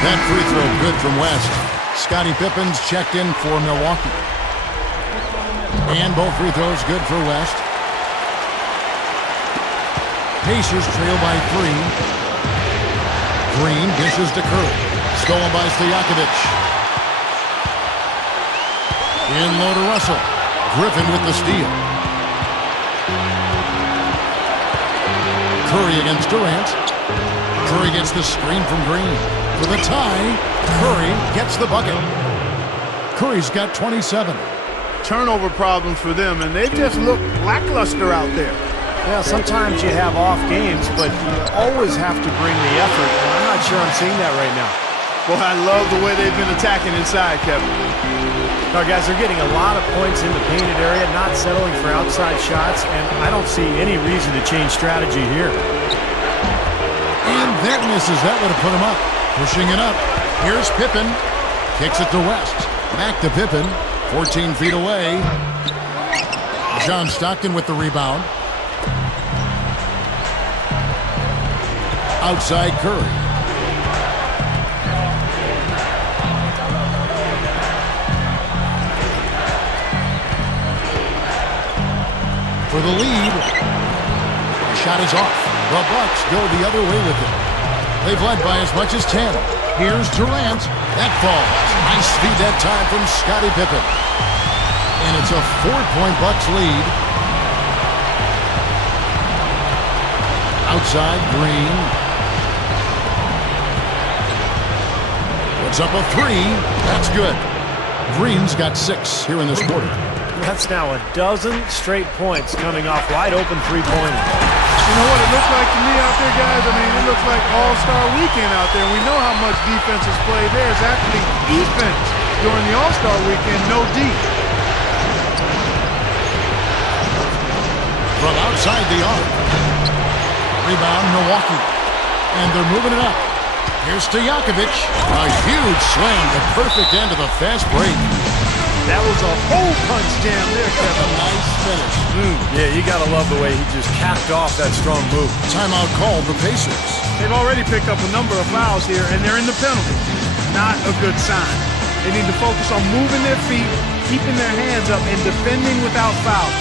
That free throw good from West. Scottie Pippen's checked in for Milwaukee. And both free throws good for West. Pacers trail by 3. Green dishes to Curry. Stolen by Stojakovic. In low to Russell. Griffin with the steal. Curry against Durant. Curry gets the screen from Green. For the tie, Curry gets the bucket. Curry's got 27. Turnover problems for them, and they just look lackluster out there. Yeah, sometimes you have off games, but you always have to bring the effort, and I'm not sure I'm seeing that right now. Well, I love the way they've been attacking inside, Kevin. Now, guys, they're getting a lot of points in the painted area, not settling for outside shots, and I don't see any reason to change strategy here. And that misses. That would have put him up. Pushing it up. Here's Pippen. Kicks it to West. Back to Pippen. 14 feet away. John Stockton with the rebound. Outside Curry. For the lead. The shot is off. The Bucks go the other way with it. They've led by as much as 10. Here's Durant. That falls. Nice speed that time from Scottie Pippen. And it's a 4-point Bucks lead. Outside Green. Puts up a 3. That's good. Green's got 6 here in this quarter. That's now a dozen straight points coming off wide open three-pointers. You know what it looks like to me out there, guys? I mean, it looks like All-Star Weekend out there. We know how much defense is played there. It's actually defense during the All-Star Weekend, no D. From outside the arc. Rebound, Milwaukee. And they're moving it up. Here's Stojakovic. A huge slam, the perfect end of the fast break. That was a hole punch jam there, Kevin. A nice finish. Yeah, you got to love the way he just capped off that strong move. Timeout called the Pacers. They've already picked up a number of fouls here, and they're in the penalty. Not a good sign. They need to focus on moving their feet, keeping their hands up, and defending without fouling.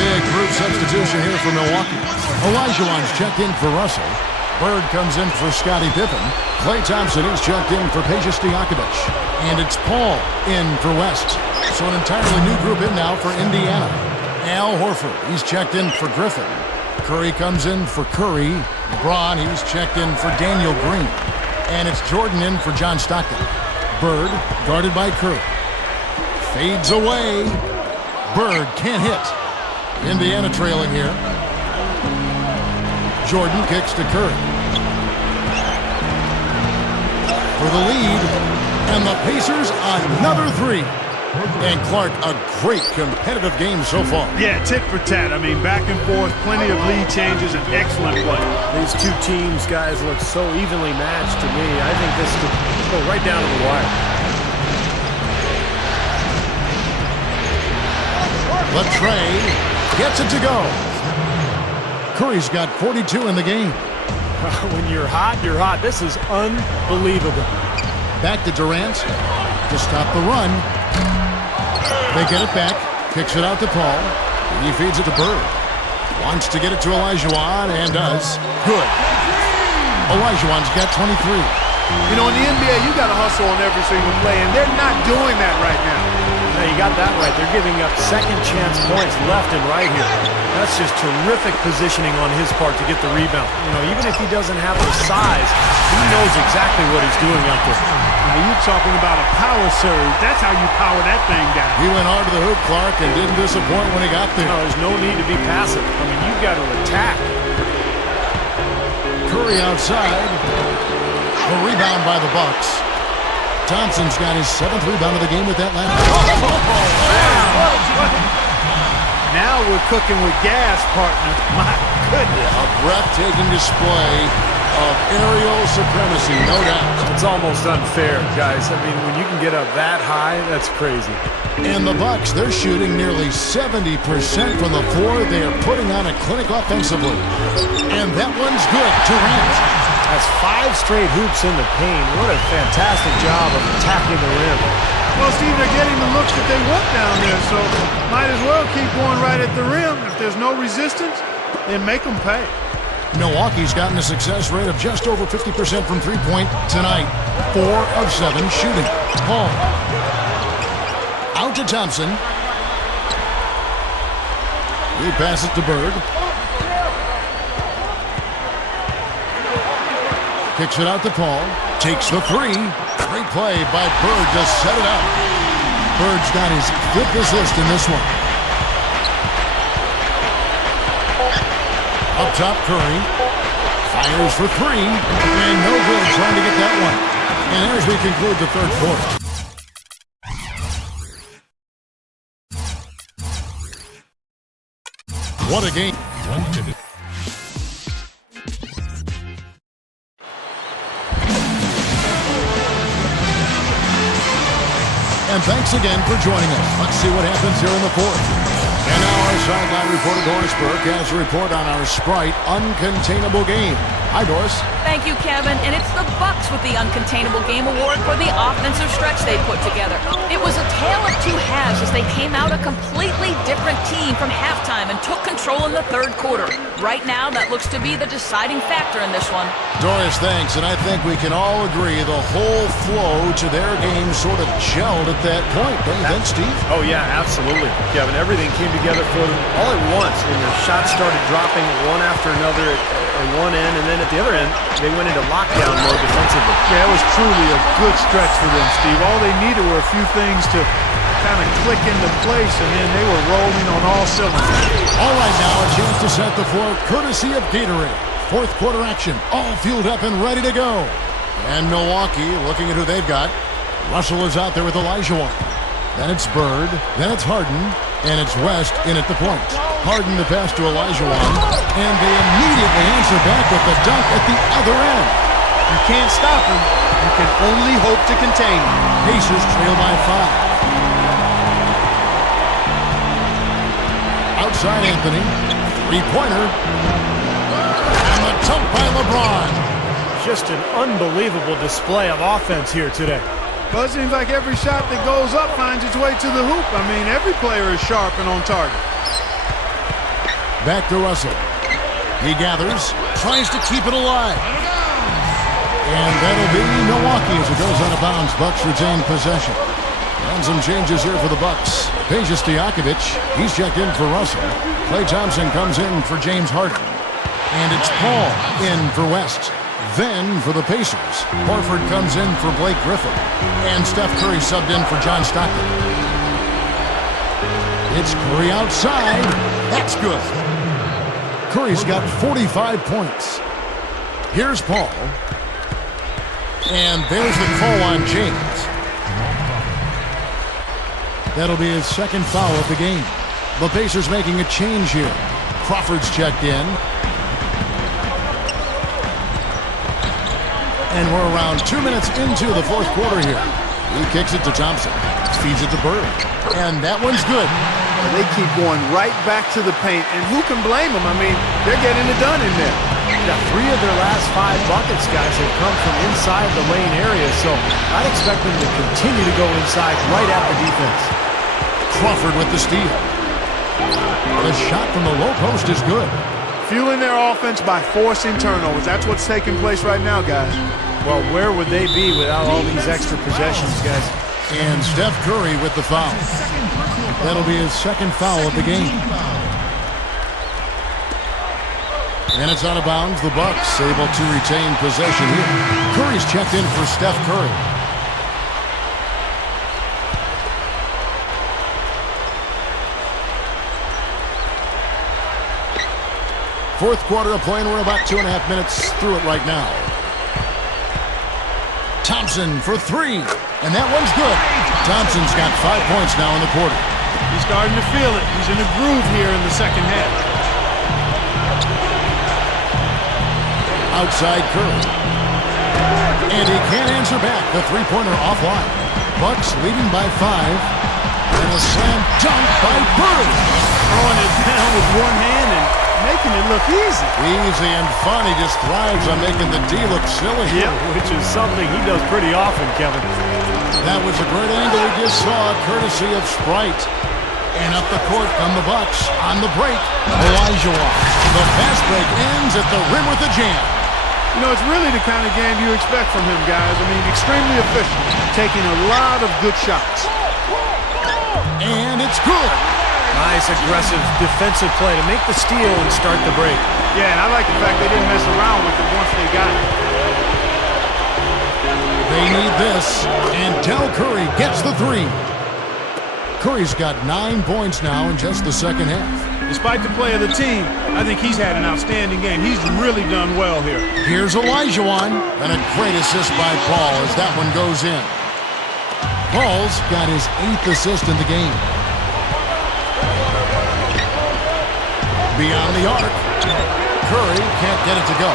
Big group substitution here for Milwaukee. Olajuwon's checked in for Russell. Bird comes in for Scottie Pippen. Klay Thompson is checked in for Peja Stojakovic. And it's Paul in for West. So an entirely new group in now for Indiana. Al Horford, he's checked in for Griffin. Curry comes in for Curry. LeBron, he's checked in for Daniel Green. And it's Jordan in for John Stockton. Bird, guarded by Curry. Fades away. Bird can't hit. Indiana trailing here. Jordan kicks to Curry. For the lead. And the Pacers, another 3. And Clark, a great competitive game so far. Yeah, tit for tat. I mean, back and forth, plenty of lead changes, and excellent play. These two teams, guys, look so evenly matched to me. I think this could go right down to the wire. Latrey gets it to go. Curry's got 42 in the game. When you're hot, you're hot. This is unbelievable. Back to Durant to stop the run. They get it back. Kicks it out to Paul. He feeds it to Bird. Wants to get it to Olajuwon and does. Good. Olajuwon's got 23. You know, in the NBA, you got to hustle on every single play, and they're not doing that right now. Now, you got that right. They're giving up second chance points left and right here. That's just terrific positioning on his part to get the rebound. You know, even if he doesn't have the size, he knows exactly what he's doing out there. Now, you're talking about a power surge. That's how you power that thing down. He went hard to the hoop, Clark, and didn't disappoint when he got there. No, there's no need to be passive. I mean, you've got to attack. Curry outside. The rebound by the Bucks. Thompson's got his 7th rebound of the game with that last. Now we're cooking with gas, partner. My goodness. A breathtaking display of aerial supremacy, no doubt. It's almost unfair, guys. I mean, when you can get up that high, that's crazy. And the Bucks, they're shooting nearly 70% from the floor. They are putting on a clinic offensively. And that one's good. Durant. That's 5 straight hoops in the paint. What a fantastic job of attacking the rim. Well, Steve, they're getting the looks that they want down there, so might as well keep going right at the rim. If there's no resistance, then make them pay. Milwaukee's gotten a success rate of just over 50% from three-point tonight. 4 of 7 shooting. Paul. Out to Thompson. He passes to Bird. Kicks it out to Paul. Takes the three. Great play by Bird to set it up. Bird's got his 5th assist in this one. Up top, Curry. Fires for 3. And no good trying to get that one. And as we conclude the third quarter. What a game. 1 minute. And thanks again for joining us. Let's see what happens here in the fourth. And now our sideline reporter Doris Burke has a report on our Sprite Uncontainable Game. Hi, Doris. Thank you, Kevin. And it's the Bucks with the Uncontainable Game Award for the offensive stretch they put together. It was a tale of two halves as they came out a completely different team from halftime and took control in the third quarter. Right now, that looks to be the deciding factor in this one. Doris, thanks. And I think we can all agree the whole flow to their game sort of gelled at that point. Don't you think, Steve? Oh, yeah, absolutely, Kevin. Everything came together for them all at once, and their shots started dropping one after another at one end, and then at the other end, they went into lockdown mode defensively. Yeah, it was truly a good stretch for them, Steve. All they needed were a few things to kind of click into place, and then they were rolling on all cylinders. All right, now a chance to set the floor courtesy of Gatorade. Fourth quarter action, all fueled up and ready to go. And Milwaukee, looking at who they've got. Russell is out there with Olajuwon. Then it's Bird. Then it's Harden. And it's West in at the point. Harden the pass to Olajuwon. And they immediately answer back with the dunk at the other end. You can't stop him. You can only hope to contain him. Pacers trail by 5. Outside Anthony. Three-pointer. And the dunk by LeBron. Just an unbelievable display of offense here today. Well, it seems like every shot that goes up finds its way to the hoop. I mean, every player is sharp and on target. Back to Russell. He gathers, tries to keep it alive. And that'll be Milwaukee as it goes out of bounds. Bucks retain possession. And some changes here for the Bucks. Peja Stojakovic, he's checked in for Russell. Klay Thompson comes in for James Harden. And it's Paul in for West. Then, for the Pacers, Horford comes in for Blake Griffin. And Steph Curry subbed in for John Stockton. It's Curry outside. That's good. Curry's got 45 points. Here's Paul. And there's the call on James. That'll be his second foul of the game. The Pacers making a change here. Crawford's checked in. And we're around 2 minutes into the fourth quarter here. He kicks it to Thompson. Feeds it to Bird. And that one's good. They keep going right back to the paint. And who can blame them? I mean, they're getting it done in there. Yeah, 3 of their last 5 buckets, guys, have come from inside the lane area. So I'd expect them to continue to go inside right at the defense. Crawford with the steal. The shot from the low post is good. Fueling their offense by forcing turnovers. That's what's taking place right now, guys. Well, where would they be without all these extra possessions, guys? And Steph Curry with the foul. That'll be his second foul of the game. And it's out of bounds. The Bucks able to retain possession here. Curry's checked in for Steph Curry. Fourth quarter of play, and we're about 2.5 minutes through it right now. Thompson for 3, and that one's good. Thompson's got 5 points now in the quarter. He's starting to feel it. He's in a groove here in the second half. Outside Curry. And he can't answer back. The three-pointer offline. Bucks leading by 5. And a slam dunk by Bird. Throwing it down with one hand and making it look easy. Easy and fun. He just thrives on making the D look silly. Yep, which is something he does pretty often, Kevin. That was a great angle we just saw, courtesy of Sprite. And up the court come the Bucks on the break. Olajuwon. The fast break ends at the rim with a jam. You know, it's really the kind of game you expect from him, guys. I mean, extremely efficient, taking a lot of good shots. And it's good. Nice, aggressive defensive play to make the steal and start the break. Yeah, and I like the fact they didn't mess around with it once they got it. They need this, and Del Curry gets the three. Curry's got 9 points now in just the second half. Despite the play of the team, I think he's had an outstanding game. He's really done well here. Here's Olajuwon, and a great assist by Paul as that one goes in. Paul's got his 8th assist in the game. Beyond the arc, Curry can't get it to go.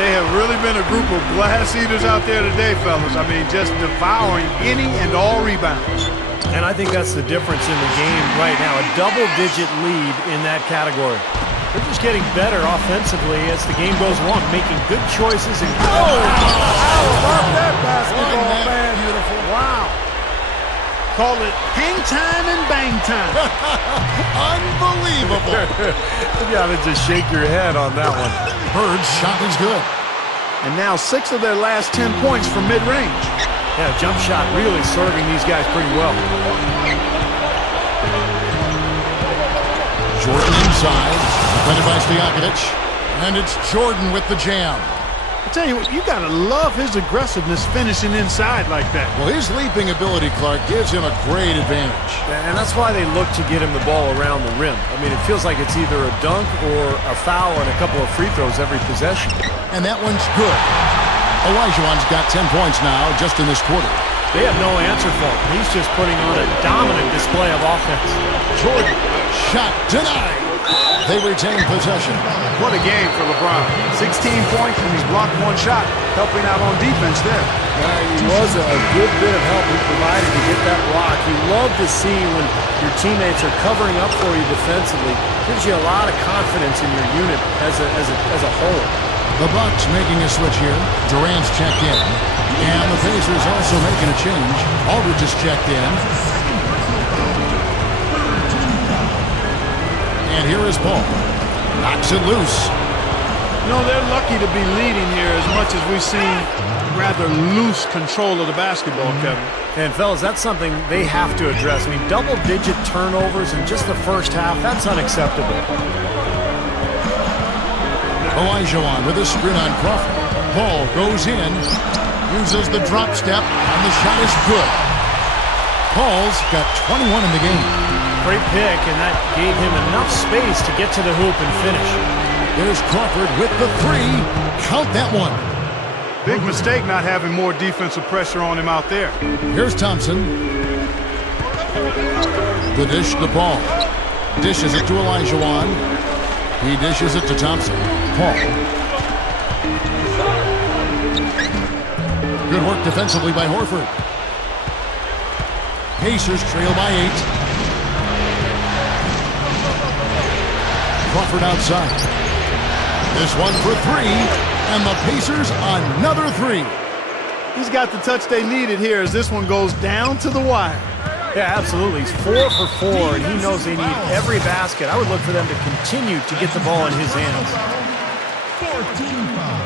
They have really been a group of glass eaters out there today, fellas. I mean, just devouring any and all rebounds. And I think that's the difference in the game right now. A double-digit lead in that category. They're just getting better offensively as the game goes on, making good choices. And how about that basketball, Isn't that man? beautiful? Wow. Call it hang time and bang time. Unbelievable. You gotta just shake your head on that one. Bird's shot is good. And now 6 of their last 10 points from mid-range. Yeah, jump shot really serving these guys pretty well. Jordan inside, defended by Stockton, and it's Jordan with the jam. I tell you what, you gotta love his aggressiveness finishing inside like that. Well, his leaping ability, Clark, gives him a great advantage. And that's why they look to get him the ball around the rim. I mean, it feels like it's either a dunk or a foul and a couple of free throws every possession. And that one's good. Olajuwon's got 10 points now just in this quarter. They have no answer for him. He's just putting on a dominant display of offense. Jordan, shot denied. They retain possession. What a game for LeBron. 16 points and he's blocked 1 shot, helping out on defense there. He was a good bit of help he provided to get that block. You love to see when your teammates are covering up for you defensively. Gives you a lot of confidence in your unit as a whole. The Bucks making a switch here. Durant's checked in. And the Pacers also making a change. Aldridge is checked in. And here is Paul. Knocks it loose. You know, they're lucky to be leading here as much as we've seen rather loose control of the basketball, Kevin. And, fellas, that's something they have to address. I mean, double-digit turnovers in just the first half, that's unacceptable. Olajuwon with a screen on Crawford. Paul goes in, uses the drop step, and the shot is good. Paul's got 21 in the game. Great pick, and that gave him enough space to get to the hoop and finish. There's Crawford with the 3. Count that one. Big mistake not having more defensive pressure on him out there. Here's Thompson. The dish to Paul. Dishes it to Olajuwon. He dishes it to Thompson. Paul. Good work defensively by Horford. Pacers trail by 8. Crawford outside. This one for 3, and the Pacers another 3. He's got the touch they needed here as this one goes down to the wire. Yeah, absolutely. He's 4 for 4, and he knows they need every basket. I would look for them to continue to get the ball in his hands. 14 foul.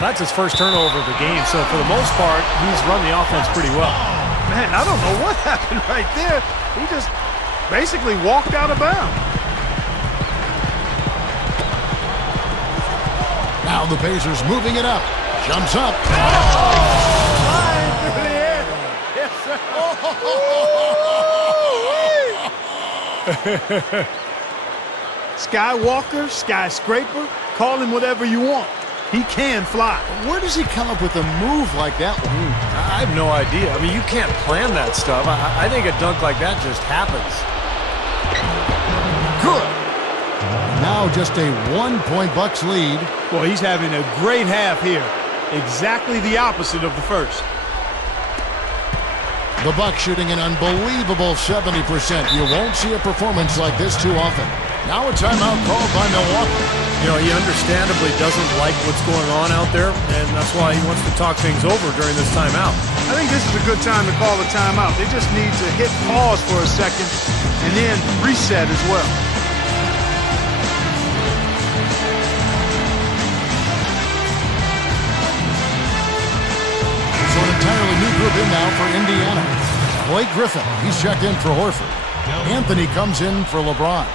That's his first turnover of the game, so for the most part, he's run the offense pretty well. Man, I don't know what happened right there. He just basically walked out of bounds. Now the Pacers moving it up. Jumps up. Flying through the air. Yes, sir. Skywalker, skyscraper, call him whatever you want. He can fly. Where does he come up with a move like that one? I have no idea. I mean, you can't plan that stuff. I think a dunk like that just happens. Good. Now just a 1-point Bucks lead. Well, he's having a great half here. Exactly the opposite of the first. The Bucks shooting an unbelievable 70%. You won't see a performance like this too often. Now a timeout called by Milwaukee. You know, he understandably doesn't like what's going on out there, and that's why he wants to talk things over during this timeout. I think this is a good time to call a timeout. They just need to hit pause for a second and then reset as well. So an entirely new group in now for Indiana. Blake Griffin, he's checked in for Horford. Anthony comes in for LeBron.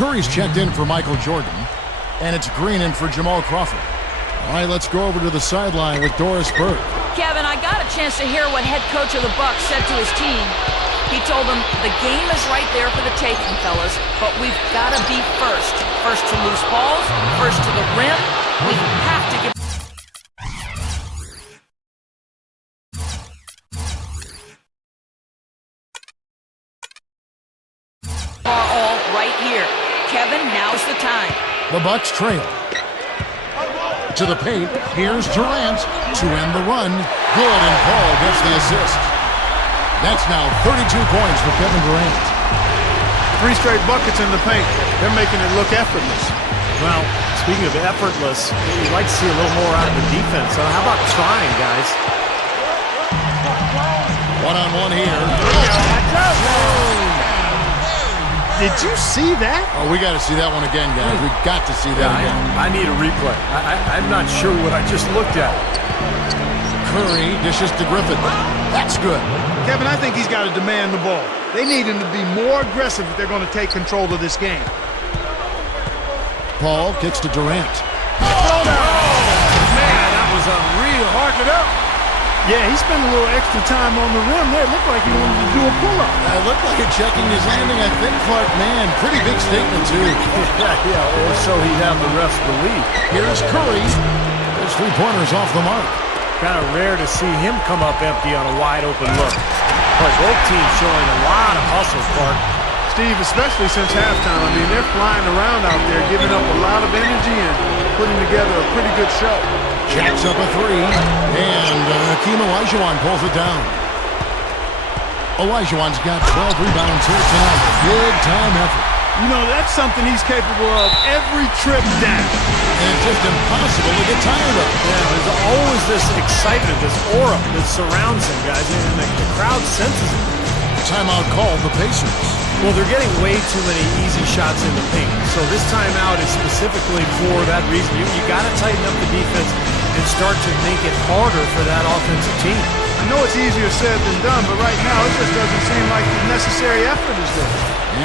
Curry's checked in for Michael Jordan. And it's Green in for Jamal Crawford. All right, let's go over to the sideline with Doris Burke. Kevin, I got a chance to hear what head coach of the Bucks said to his team. He told them, the game is right there for the taking, fellas, but we've got to be first. First to loose balls, first to the rim. We have to give... are all right here. Kevin, now's the time. The Bucks trail. To the paint, here's Durant to end the run. Good, and Paul gets the assist. That's now 32 points for Kevin Durant. 3 straight buckets in the paint. They're making it look effortless. Well, speaking of effortless, you'd like to see a little more out of the defense. So how about trying, guys? One-on-one here. Did you see that? Oh, we got to see that one again, guys. We got to see that again. I need a replay. I'm not sure what I just looked at. Curry dishes to Griffin. That's good. Kevin, I think he's got to demand the ball. They need him to be more aggressive if they're going to take control of this game. Paul kicks to Durant. Oh, man, that was unreal. Harken up. Yeah, he spent a little extra time on the rim there. It looked like he wanted to do a pull-up. It looked like it checking his landing. I think, Clark, man, pretty big statement, too. Yeah, or so he'd have the refs believe. Here's Curry. There's 3-pointers off the mark. Kind of rare to see him come up empty on a wide-open look. But both teams showing a lot of hustle, Clark. Steve, especially since halftime. I mean, they're flying around out there, giving up a lot of energy and putting together a pretty good show. Jacks up a 3, and Hakeem Olajuwon pulls it down. Olajuwon's got 12 rebounds here tonight. Big-time effort. You know, that's something he's capable of every trip down. And it's just impossible to get tired of. Yeah, there's always this excitement, this aura that surrounds him, guys, and the crowd senses it. Timeout called the Pacers. Well, they're getting way too many easy shots in the paint. So this timeout is specifically for that reason. You got to tighten up the defense and start to make it harder for that offensive team. I know it's easier said than done, but right now it just doesn't seem like the necessary effort is there.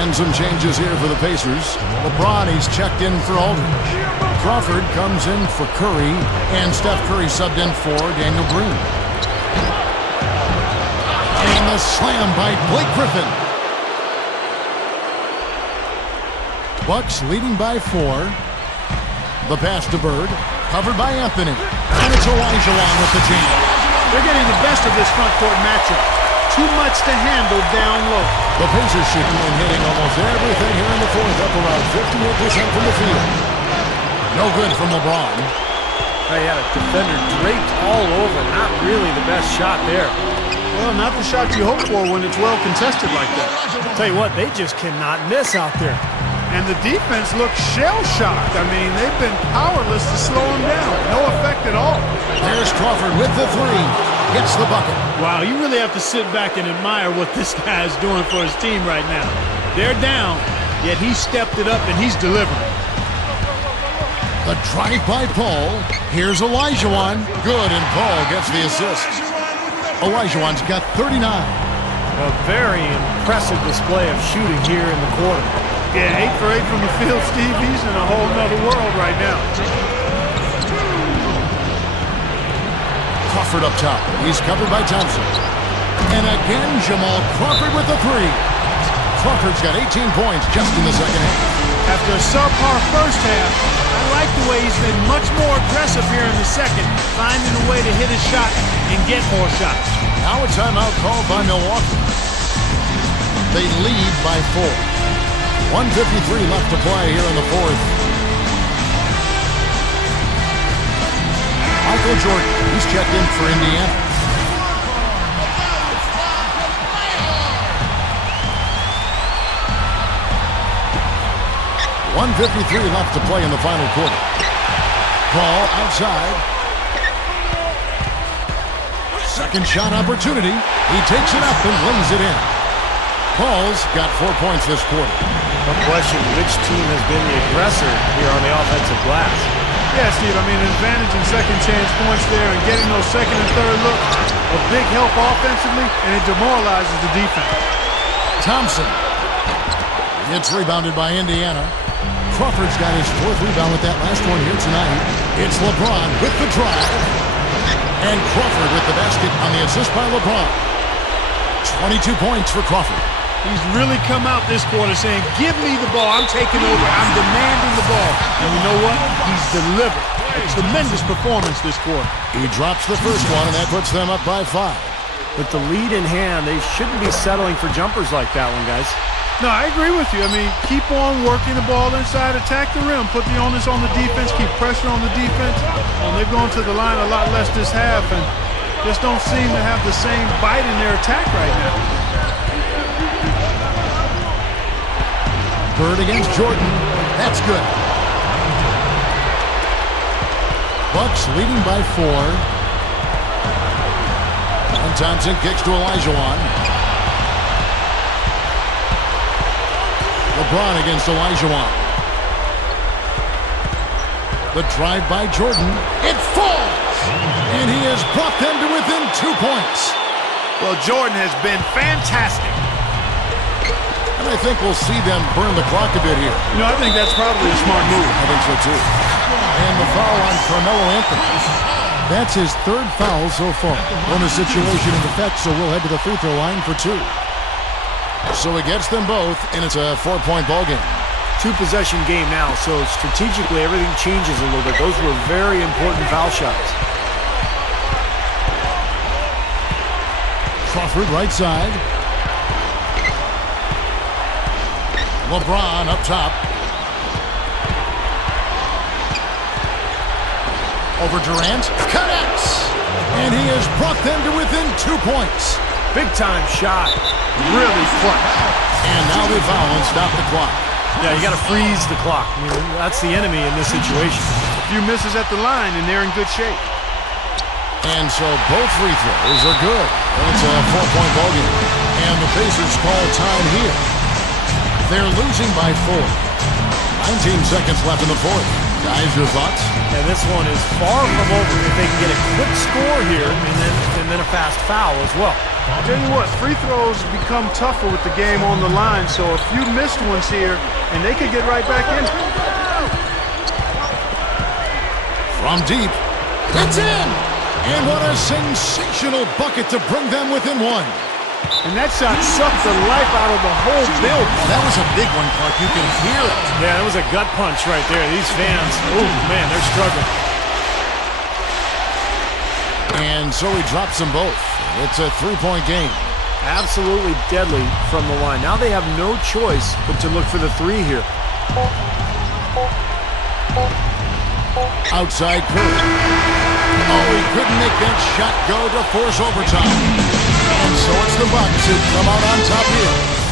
And some changes here for the Pacers. LeBron, he's checked in for Aldridge. Crawford comes in for Curry, and Steph Curry subbed in for Daniel Green. And the slam by Blake Griffin. Bucks leading by 4. The pass to Bird, covered by Anthony. And it's Olajuwon with the jam. They're getting the best of this front court matchup. Too much to handle down low. The Pacers shooting and hitting almost everything here in the fourth, up around 58% from the field. No good from LeBron. He had a defender draped all over. Not really the best shot there. Well, not the shot you hope for when it's well contested like that. Tell you what, they just cannot miss out there. And the defense looks shell-shocked. I mean, they've been powerless to slow him down. No effect at all. There's Crawford with the 3. Gets the bucket. Wow, you really have to sit back and admire what this guy is doing for his team right now. They're down, yet he stepped it up and he's delivering. The drive by Paul. Here's Olajuwon. Good, and Paul gets the assist. Olajuwon's got 39. A very impressive display of shooting here in the quarter. Yeah, 8 for 8 from the field, Steve. He's in a whole nother world right now. Crawford up top. He's covered by Thompson. And again, Jamal Crawford with the 3. Crawford's got 18 points just in the second half. After a subpar first half, I like the way he's been much more aggressive aggressive here in the second, finding a way to hit his shot and get more shots. Now a timeout called by Milwaukee. They lead by 4. 1:53 left to play here in the fourth. Michael Jordan, he's checked in for Indiana. .153 left to play in the final quarter. Ball outside. Second shot opportunity. He takes it up and lays it in. Paul's got 4 points this quarter. No question which team has been the aggressor here on the offensive glass. Yeah, Steve, I mean, an advantage in second chance points there and getting those second and third looks. A big help offensively, and it demoralizes the defense. Thompson. It's rebounded by Indiana. Crawford's got his 4th rebound with that last one here tonight. It's LeBron with the drive. And Crawford with the basket on the assist by LeBron. 22 points for Crawford. He's really come out this quarter saying, give me the ball. I'm taking over. I'm demanding the ball. And you know what? He's delivered. A tremendous performance this quarter. He drops the first one, and that puts them up by 5. With the lead in hand, they shouldn't be settling for jumpers like that one, guys. No, I agree with you. I mean, keep on working the ball inside, attack the rim, put the onus on the defense, keep pressure on the defense. And they've gone to the line a lot less this half and just don't seem to have the same bite in their attack right now. Bird against Jordan. That's good. Bucks leading by 4. And Thompson kicks to Olajuwon. LeBron against Olajuwon. The drive by Jordan. It falls! And he has brought them to within 2 points. Well, Jordan has been fantastic. And I think we'll see them burn the clock a bit here. You know, I think that's probably a smart move. I think so, too. And the foul on Carmelo Anthony. That's his 3rd foul so far. Bonus situation in effect, so we'll head to the free throw line for 2. So he gets them both, and it's a 4-point ball game. 2-possession game now, so strategically everything changes a little bit. Those were very important foul shots. Crawford right side. LeBron up top. Over Durant. Connects! And he has brought them to within 2 points. Big-time shot. Really clutch. And now they foul and stop the clock. Yeah, you got to freeze the clock. I mean, that's the enemy in this situation. A few misses at the line, and they're in good shape. And so both free throws are good. It's a 4-point ball game. And the Pacers call time here. They're losing by 4. 19 seconds left in the fourth. Guys, your thoughts? And this one is far from over if they can get a quick score here and then a fast foul as well. I'll tell you what, free throws become tougher with the game on the line, so a few missed ones here, and they could get right back in. From deep, it's in! And what a sensational bucket to bring them within 1. And that shot sucked the life out of the whole building. That was a big one, Clark. You can hear it. Yeah, that was a gut punch right there. These fans, oh man, they're struggling. And so he drops them both. It's a 3-point game. Absolutely deadly from the line. Now they have no choice but to look for the 3 here. Outside Curry. Oh, he couldn't make that shot go to force overtime. And so it's the Bucks who come out on top here.